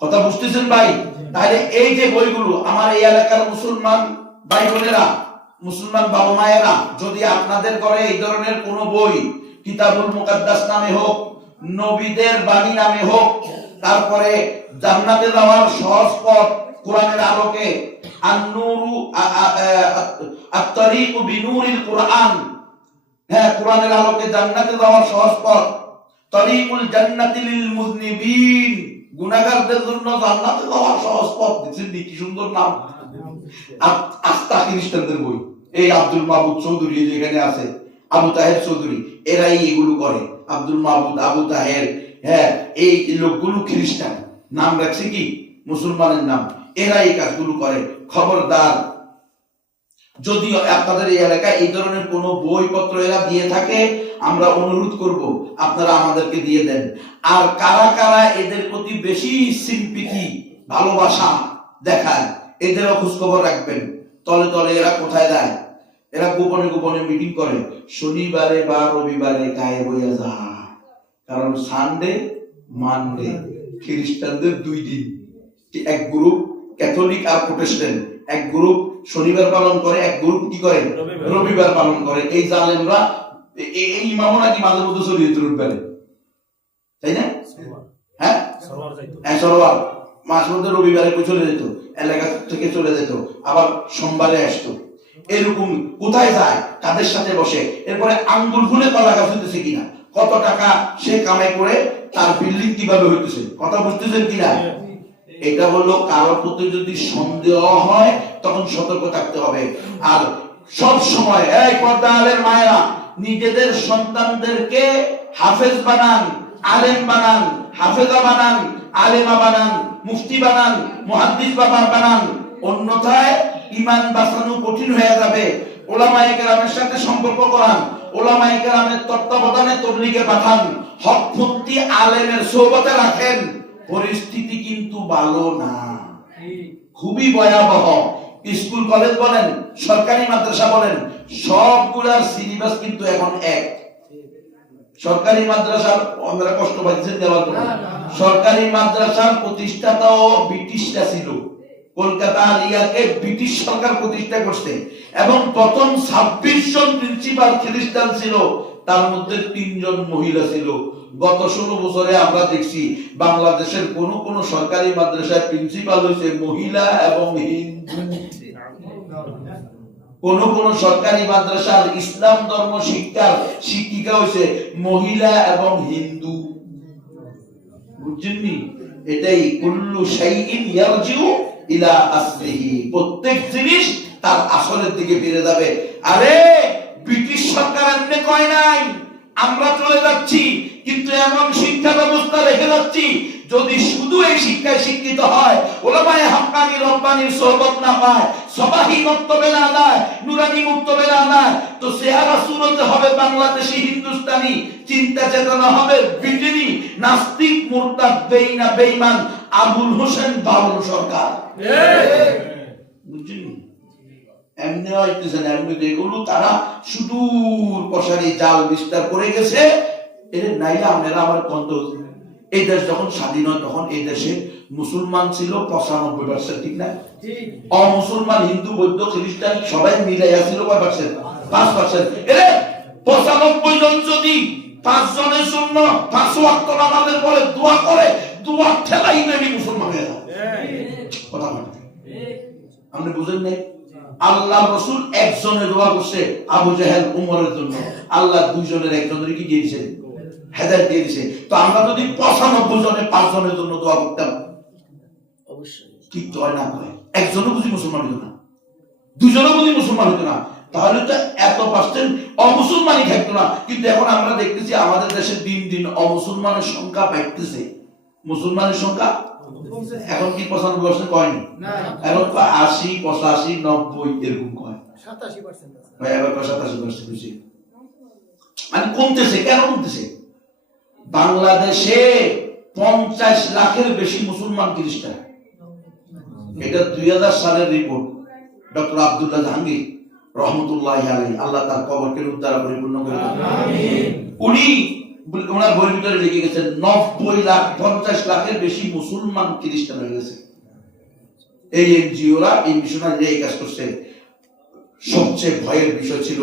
কথা বুঝতেছেন ভাই? তাহলে এই যে বইগুলো আমার এই এলাকার মুসলমান ভাই বোনেরা, মুসলমান বাবা মায়েরা, যদি আপনাদের ঘরে এই ধরনের কোন বই, কিতাবুল মুকাদ্দাস নামে হোক, নবীদের বাণী নামে হোক, তারপরে জান্নাতে যাওয়ার সহজ পথ কোরআনের আলোকে, আন-নূরু আত-তারিকু বিনূরিল কোরআন, হ্যাঁ কোরআনের আলোকে জান্নাতে যাওয়ার সহজ পথ, তারিকুল জান্নাতি লিল মুযনিবিন, গুনাহগারদের জন্য জান্নাতে যাওয়ার সহজ পথ, দেখছেন কি সুন্দর নাম। আস্থা খ্রিস্টানদের বই, এই আব্দুল মাহবুব চৌধুরী যেখানে আছে, আবু তাহের চৌধুরী, এরাই এগুলো করে। আব্দুল মাহবুব, আবু তাহের, হ্যাঁ এই লোকগুলো খ্রিস্টান, নাম রাখছে কি মুসলমানের নাম, এরা এই কাজগুলো করে। খবরদার, যদি আপনাদের এই এলাকায় এই ধরনের কোন বইপত্র এরা দিয়ে থাকে, আমরা অনুরোধ করব আপনারা আমাদেরকে দিয়ে দেন। আর কারা কারা এদের প্রতি বেশি সিম্পিথি, ভালোবাসা দেখায়, এদেরও খোঁজ খবর রাখবেন। তলে তলে এরা কোথায় যায়, এরা গোপনে গোপনে মিটিং করে, শনিবারে বা রবিবারে গায়ে বইয়া যায়। কারণ সানডে মানডে খ্রিস্টানদের 2 দিন, এক গ্রুপ ক্যাথলিক আর প্রোটেস্ট্যান্ট, এক গ্রুপ শনিবার পালন করে, এক গ্রুপ কি করে রবিবার পালন করে। এই জালেমরা, এই ইমামও নাকি মাঝে মধ্যে চলিয়ে রবিবারে, তাই না? হ্যাঁ সরোয়ার মাঝে মধ্যে রবিবারে চলে যেত, এলাকা থেকে চলে যেত, আবার সোমবারে আসতো। এরকম কোথায় যায়, কাদের সাথে বসে, এরপরে আঙ্গুল ফুলে কলা গাছ হইতেছে কিনা, কত টাকা সে কামাই করে, তার বিল্ডিং কিভাবে হইতেছে, কথা বুঝতেছেন কিনা? এটা হলো কারোর প্রতি যদি সন্দেহ হয় তখন সতর্ক থাকতে হবে। আর সব সময় এই পর্দালের মায়েরা নিজেদের সন্তানদেরকে হাফেজ বানান, আলেম বানান, হাফেজা বানান, আলেমা বানান, মুফতি বানান, মুহাদ্দিস বাবা বানান, অন্যথায় ঈমান বাঁচানো কঠিন হয়ে যাবে। উলামায়ে কেরামের সাথে সম্পর্ক করান, উলামায়ে কেরামের তত্ত্বাবধানে তবলিগে পাঠান, হকপন্থী আলেমের সোহবতে রাখেন। পরিস্থিতি কিন্তু ভালো না, খুবই ভয়াবহ। স্কুল কলেজ বলেন, সরকারি মাদ্রাসা বলেন, সবগুলার সিলেবাস কিন্তু এখন এক। সরকারি মাদ্রাসার, আমরা কষ্ট পাচ্ছেন দেওয়ার জন্য, সরকারি মাদ্রাসার প্রতিষ্ঠাতাও ব্রিটিশরা ছিল। কলকাতা আলিয়াকে ব্রিটিশ সরকার প্রতিষ্ঠা করছে এবং প্রথম 26 জন প্রিন্সিপাল খ্রিস্টান ছিল, তার মধ্যে 3 জন মহিলা ছিল। গত 16 বছরে আমরা দেখছি বাংলাদেশের কোন কোন সরকারি মাদ্রাসায় প্রিন্সিপাল হয়েছে মহিলা এবং হিন্দু। কোন কোন সরকারি মাদ্রাসার ইসলাম ধর্ম শিক্ষার শিক্ষিকা হয়েছে মহিলা এবং হিন্দু। বুঝছেন? এটাই কুল্লু শাইইন ইয়ারজিউ ইলা আসলিহি, প্রত্যেক জিনিস তার আসলের দিকে ফিরে যাবে। আরে ব্রিটিশ সরকার এমনি কয় নাই আমরা চলে যাচ্ছি, কিন্তু এমন শিক্ষা ব্যবস্থা রেখে যাচ্ছি, যদি শুধু এই শিক্ষায় শিক্ষিত হয়, উলামায়ে হাক্কানি রব্বানির সোহবত না পায়, সবাহি মক্তবে না দেয়, নুরানি মক্তবে না দেয়, তো চেহারা সুরতে হবে বাংলাদেশি হিন্দুস্তানি, চিন্তা চেতনা হবে ব্রিটেনি, নাস্তিক মুরতাদ বেঈনা বেঈমান আবুল হোসেন বাউল সরকার। বুঝছেন? এমনি হইতেছে না, এমনি এগুলো তারা সুদূর প্রসারী জাল বিস্তার করে গেছে। এর নাইলে আপনারা আমার কন্ত, এই দেশ যখন স্বাধীন হয় তখন এই দেশে মুসলমান ছিল 95%, ঠিক না? অমুসলমান হিন্দু বৌদ্ধ খ্রিস্টান সবাই মিলে ছিল কয় পার্সেন্ট? 5%। এর 95 জন যদি 5 জনের জন্য 5 ওয়াক্ত নামাজের পরে দোয়া করে, দোয়া ঠেলাই নেবে মুসলমান হয়ে যায়। কথা বলেন, আপনি বুঝেন নাই? আল্লাহ রাসূল একজনের দোয়া করছে আবু জাহেল উমরের জন্য, আল্লাহ 2 জনের একজনের কি দিয়ে দিয়েছে? হেদায়েত দিয়ে দিয়েছে। তো আমরা যদি 95 জনে 5 জনের জন্য দোয়া করতাম, অবশ্যই ঠিক তো হয় না? একজনও বুঝি মুসলমান হতো না, 2 জনও বুঝি মুসলমান হতো না, তাহলে তো এত পার্সেন্ট অমুসলমানই থাকতো না। কিন্তু এখন আমরা দেখতেছি আমাদের দেশে দিন দিন অমুসলমানের সংখ্যা বাড়তেছে, মুসলমানের সংখ্যা এখন কি 95% কয়নি, এখন 80, 85, 90 এরকম কয়, 87% ভাই, এবার 87% বেশি, মানে কমতেছে। কেন কমতেছে? বাংলাদেশে 50 লাখের বেশি মুসলমান খ্রিস্টান। এটা 2000 সালের রিপোর্ট। ডক্টর আব্দুল্লাহ জাহাঙ্গীর রহমতুল্লাহি আলাইহি, আল্লাহ তার কবরকে উদ্ধার পরিপূর্ণ করে দেন। উনি ওনার বইয়ের ভিতরে লিখে গেছে 90,50,00,000-এর বেশি মুসলমান খ্রিস্টান হয়ে গেছে। এই এনজিওরা, এই মিশনারিরা এই কাজ করছে। সবচেয়ে ভয়ের বিষয় ছিল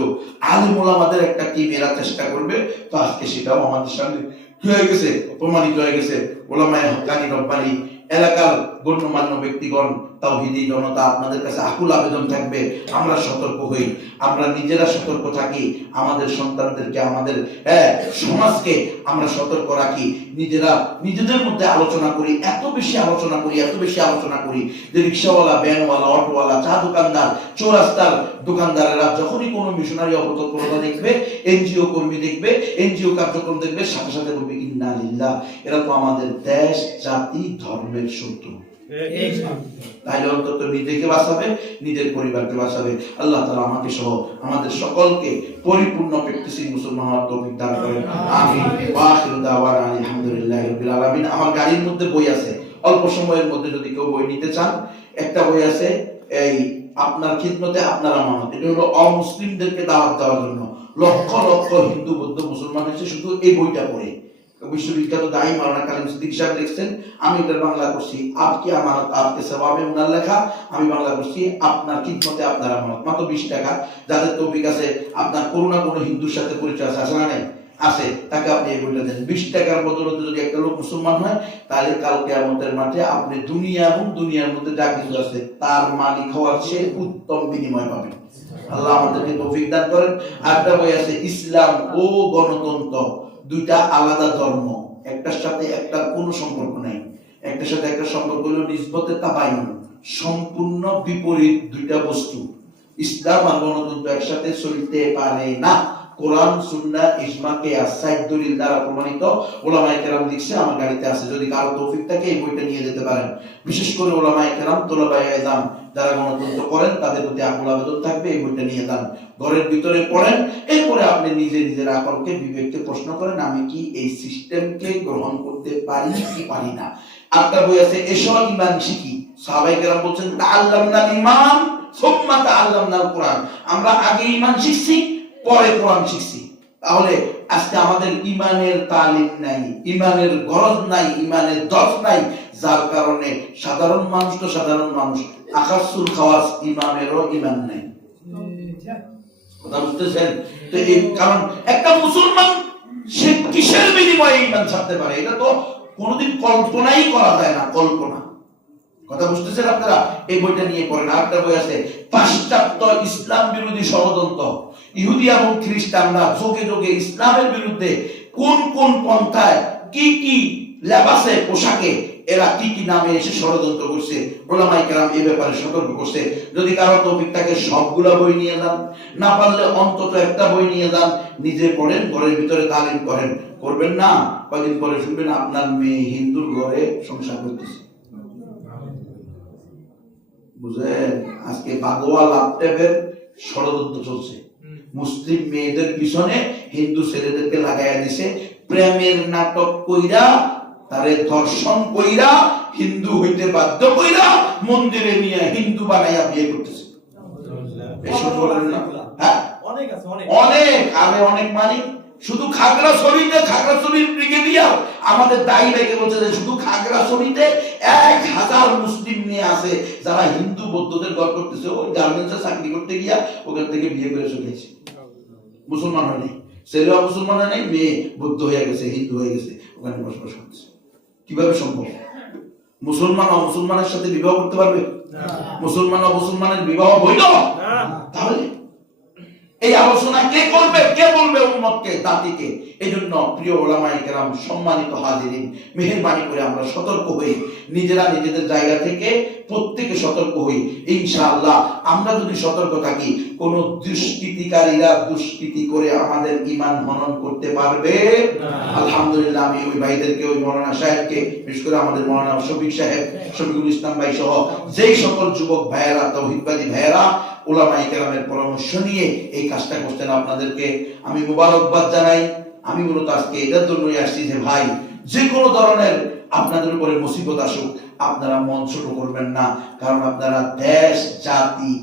আলেম ওলামাদের একটা টিম এরা চেষ্টা করবে, তো আজকে সেটাও আমাদের সামনে হয়ে গেছে, প্রমাণিত হয়ে গেছে। ওলামায়ে হক্কানি রব্বানি এলাকার গণ্যমান্য ব্যক্তিগণ, তাওহীদি জনতা, আপনাদের কাছে আকুল আবেদন থাকবে, আমরা সতর্ক হই, আমরা নিজেরা সতর্ক থাকি, আমাদের সন্তানদেরকে, আমাদের সমাজকে আমরা সতর্ক রাখি, নিজেরা নিজেদের মধ্যে আলোচনা করি, এত বেশি আলোচনা করি যে রিক্সাওয়ালা, ভ্যানওয়ালা, অটোওয়ালা, চা দোকানদার, চৌরাস্তার দোকানদারেরা যখনই কোনো মিশনারি অপতৎপরতা দেখবে, এনজিও কর্মী দেখবে, এনজিও কার্যক্রম দেখবে, সাথে সাথে বলবে ইন্না লিল্লাহ, এরা তো আমাদের দেশ, জাতি, ধর্মের শত্রু। তাইলে অন্তত নিজেকে বাঁচাবে, নিজের পরিবারকে বাঁচাবে। আল্লাহ তাআলা আমাকে সহ আমাদের সকলকে পরিপূর্ণ প্র্যাকটিসিং মুসলমান হওয়ার তৌফিক দান করেন। আমিন। ওয়া আখিরু দাওয়ানা আলহামদুলিল্লাহি রাব্বিল আলামিন। আমার গাড়ির মধ্যে বই আছে, অল্প সময়ের মধ্যে যদি কেউ বই নিতে চান, একটা বই আছে, এই আপনার খিদমতে আপনার আমানত। এটা হলো অমুসলিমদেরকে দাওয়াত দেওয়ার জন্য। লক্ষ লক্ষ হিন্দু, বৌদ্ধ, মুসলমান হচ্ছে শুধু এই বইটা পড়ে। বিশ্ববিখ্যাত দায়ী মাওলানা কালিম সিদ্দিক সাহেব লিখছেন, আমি এটার বাংলা করছি, আপকি আমানত আপকে সওয়াবে, উনার লেখা, আমি বাংলা করছি, আপনার খিদমতে আপনার আমানত। মাত্র 20 টাকা। যাদের তৌফিক আছে, আপনার কোনো হিন্দুর সাথে পরিচয় আছে না নাই? আছে, তাকে আপনি এই বইটা দেন। 20 টাকার বদলতে যদি একটা লোক মুসলমান হয়, তাহলে কাল কিয়ামতের মাঠে আপনি দুনিয়া এবং দুনিয়ার মধ্যে যা কিছু আছে তার মালিক হওয়ার চেয়ে উত্তম বিনিময় পাবেন। আল্লাহ আমাদেরকে তৌফিক দান করেন। আরেকটা বই আছে, ইসলাম ও গণতন্ত্র, দুইটা আলাদা ধর্ম, একটার সাথে একটার কোনো সম্পর্ক নাই। একটার সাথে একটা সম্পর্ক হলো নিসবতে তাবায়ুন, সম্পূর্ণ বিপরীত দুইটা বস্তু। ইসলাম আর গণতন্ত্র একসাথে চলতে পারে না। কোরআন, সুন্নাহ, ইজমা, কিয়াস, 4 দলিল দ্বারা প্রমাণিত। ওলামায়ে কেরাম লিখছে, আমার গাড়িতে আছে, যদি কারো তৌফিক থাকে এই বইটা নিয়ে যেতে পারেন। বিশেষ করে ওলামায়ে কেরাম, তোলাবায়ে ইলম যারা গণতন্ত্র করেন, তাদের প্রতি আকুল আবেদন থাকবে, এই বইটা নিয়ে যান, ঘরের ভিতরে পড়েন। এরপরে আপনি নিজের আকলকে, বিবেককে প্রশ্ন করেন, আমি কি এই সিস্টেমকে গ্রহণ করতে পারি কি পারি না। একটা বই আছে, এসব ঈমান শিখি। সাহাবায়ে কেরাম বলছেন, তাআল্লামনাল ঈমান সুম্মা তাআল্লামনাল কোরআন। আমরা আগে ঈমান শিখছি, পরে কোরআন শিখছি। তাহলে আজকে আমাদের ঈমানের তালিম নাই, ঈমানের গরজ নাই, ঈমানের দরস নাই, যার কারণে সাধারণ মানুষ তো সাধারণ মানুষ, আকাশুল খাওয়াস ইমামেরও ঈমান নাই। কথা বুঝতেছেন? তো এই কারণ একটা মুসলমান সে কিসের বিনিময়ে ঈমান ছাড়তে পারে, এটা তো কোনোদিন কল্পনাই করা যায় না, কল্পনা। কথা বুঝতেছেন আপনারা? এই বইটা নিয়ে পড়েন। আরেকটা বই আছে, পাশ্চাত্য ইসলাম বিরোধী ষড়যন্ত্র। ইহুদি এবং খ্রিস্টানরা যোগে যোগে ইসলামের বিরুদ্ধে কোন কোন পন্থায়, কি কি লেবাসে, পোশাকে এরা কি কি নামে এসে ষড়যন্ত্র করছে, ওলামায়ে কেরাম এই ব্যাপারে সতর্ক করছে। যদি কারো তৌফিক থাকে সবগুলা বই নিয়ে যান, না পারলে অন্তত একটা বই নিয়ে যান, নিজে পড়েন, ঘরের ভিতরে তালিম করেন। করবেন না, কয়েকদিন পরে শুনবেন আপনার মেয়ে হিন্দুর ঘরে সংসার করতেছে। বুঝলেন? আজকে বাগোয়া ল্যাপটপের ষড়যন্ত্র চলছে। মুসলিম মেয়েদের পিছনে হিন্দু ছেলেদেরকে লাগাইয়া দিছে, প্রেমের নাটক কইরা, তারে ধর্ষণ কইরা, হিন্দু হইতে বাধ্য কইরা, মন্দিরে নিয়ে হিন্দু বানাইয়া বিয়ে করতেছে। এসব বলেন না? হ্যাঁ, অনেক আছে, অনেক মানে শুধু খাগড়াছড়ির ব্রিগেডিয়ার আমাদের দায়ী ভাইকে বলছে যে শুধু খাগড়াছড়িতে 1000 মুসলিম মেয়ে আছে যারা হিন্দু বৌদ্ধদের ঘর করতেছে। ওই গার্মেন্টসে চাকরি করতে গিয়া ওখান থেকে বিয়ে করে চলে গেছে, মুসলমান হয় নাই, ছেলেও মুসলমান হয় নাই, মেয়ে বৌদ্ধ হয়ে গেছে, হিন্দু হয়ে গেছে, ওখানে বসবাস করছে। কিভাবে সম্ভব? মুসলমান অমুসলমানের সাথে বিবাহ করতে পারবে? মুসলমান অমুসলমানের বিবাহ বৈধ? তাহলে এই আলোচনা কে করবে, কে বলবে উম্মতকে, জাতিকে? এইজন্য প্রিয় ওলামায়ে কেরাম, সম্মানিত হাজিরিন, মেহেরবানি করে আমরা সতর্ক হই, নিজেরা নিজেদের জায়গা থেকে প্রত্যেকে সতর্ক হই। ইনশাআল্লাহ আমরা যদি সতর্ক থাকি, কোন দুষ্কৃতিকারীরা দুষ্কৃতি করে আমাদের ঈমান হনন করতে পারবে না। আলহামদুলিল্লাহ, আমি ওই ভাইদেরকে, ওই মাওলানা সাহেবকে, বিশেষ করে আমাদের মাওলানা শফিক সাহেব, শফিকুল ইসলাম ভাই সহ যেই সকল যুবক ভাইয়েরা, তাওহীদবাদী ভাইয়েরা ওলামায়ে কেরামের পরামর্শ নিয়ে এই কাজটা করতেন, আপনাদেরকে আমি মুবারকবাদ জানাই। আমি মূলত আজকে এটার জন্যই আসছি যে ভাই, যে কোনো ধরনের আপনাদের উপরে মুসিবত আসুক, আপনারা মন ছোট করবেন না, কারণ আপনারা দেশ, জাতি,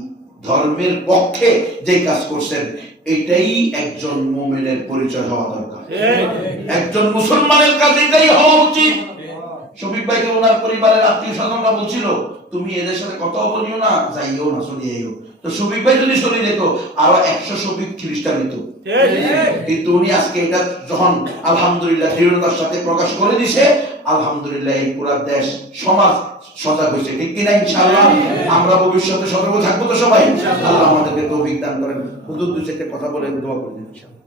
ধর্মের পক্ষে যে কাজ করছেন, এটাই একজন মুমিনের পরিচয় হওয়া দরকার। একজন মুসলমানের কাজ এটাই হওয়া উচিত। শফিক ভাইকে ওনার পরিবারের আত্মীয় স্বজনরা বলছিল, তুমি এদের সাথে কথাও বলিও না, যাইও না, চলিয়েও। তো শফিক ভাই যদি সরিয়ে যেত, আরো 100 শফিক খ্রিস্টান নিত। কিন্তু উনি আজকে এটা যখন আলহামদুলিল্লাহ দৃঢ়তার সাথে প্রকাশ করে দিছে, আলহামদুলিল্লাহ এই পুরা দেশ সমাজ সজাগ হয়েছে, ঠিক কিনা? ইনশাআল্লাহ আমরা ভবিষ্যতে সতর্ক থাকবো তো সবাই। আল্লাহ আমাদেরকে তৌফিক দান করেন। হুজুর দুই চারটে কথা বলে দোয়া করে দিন ইনশাআল্লাহ।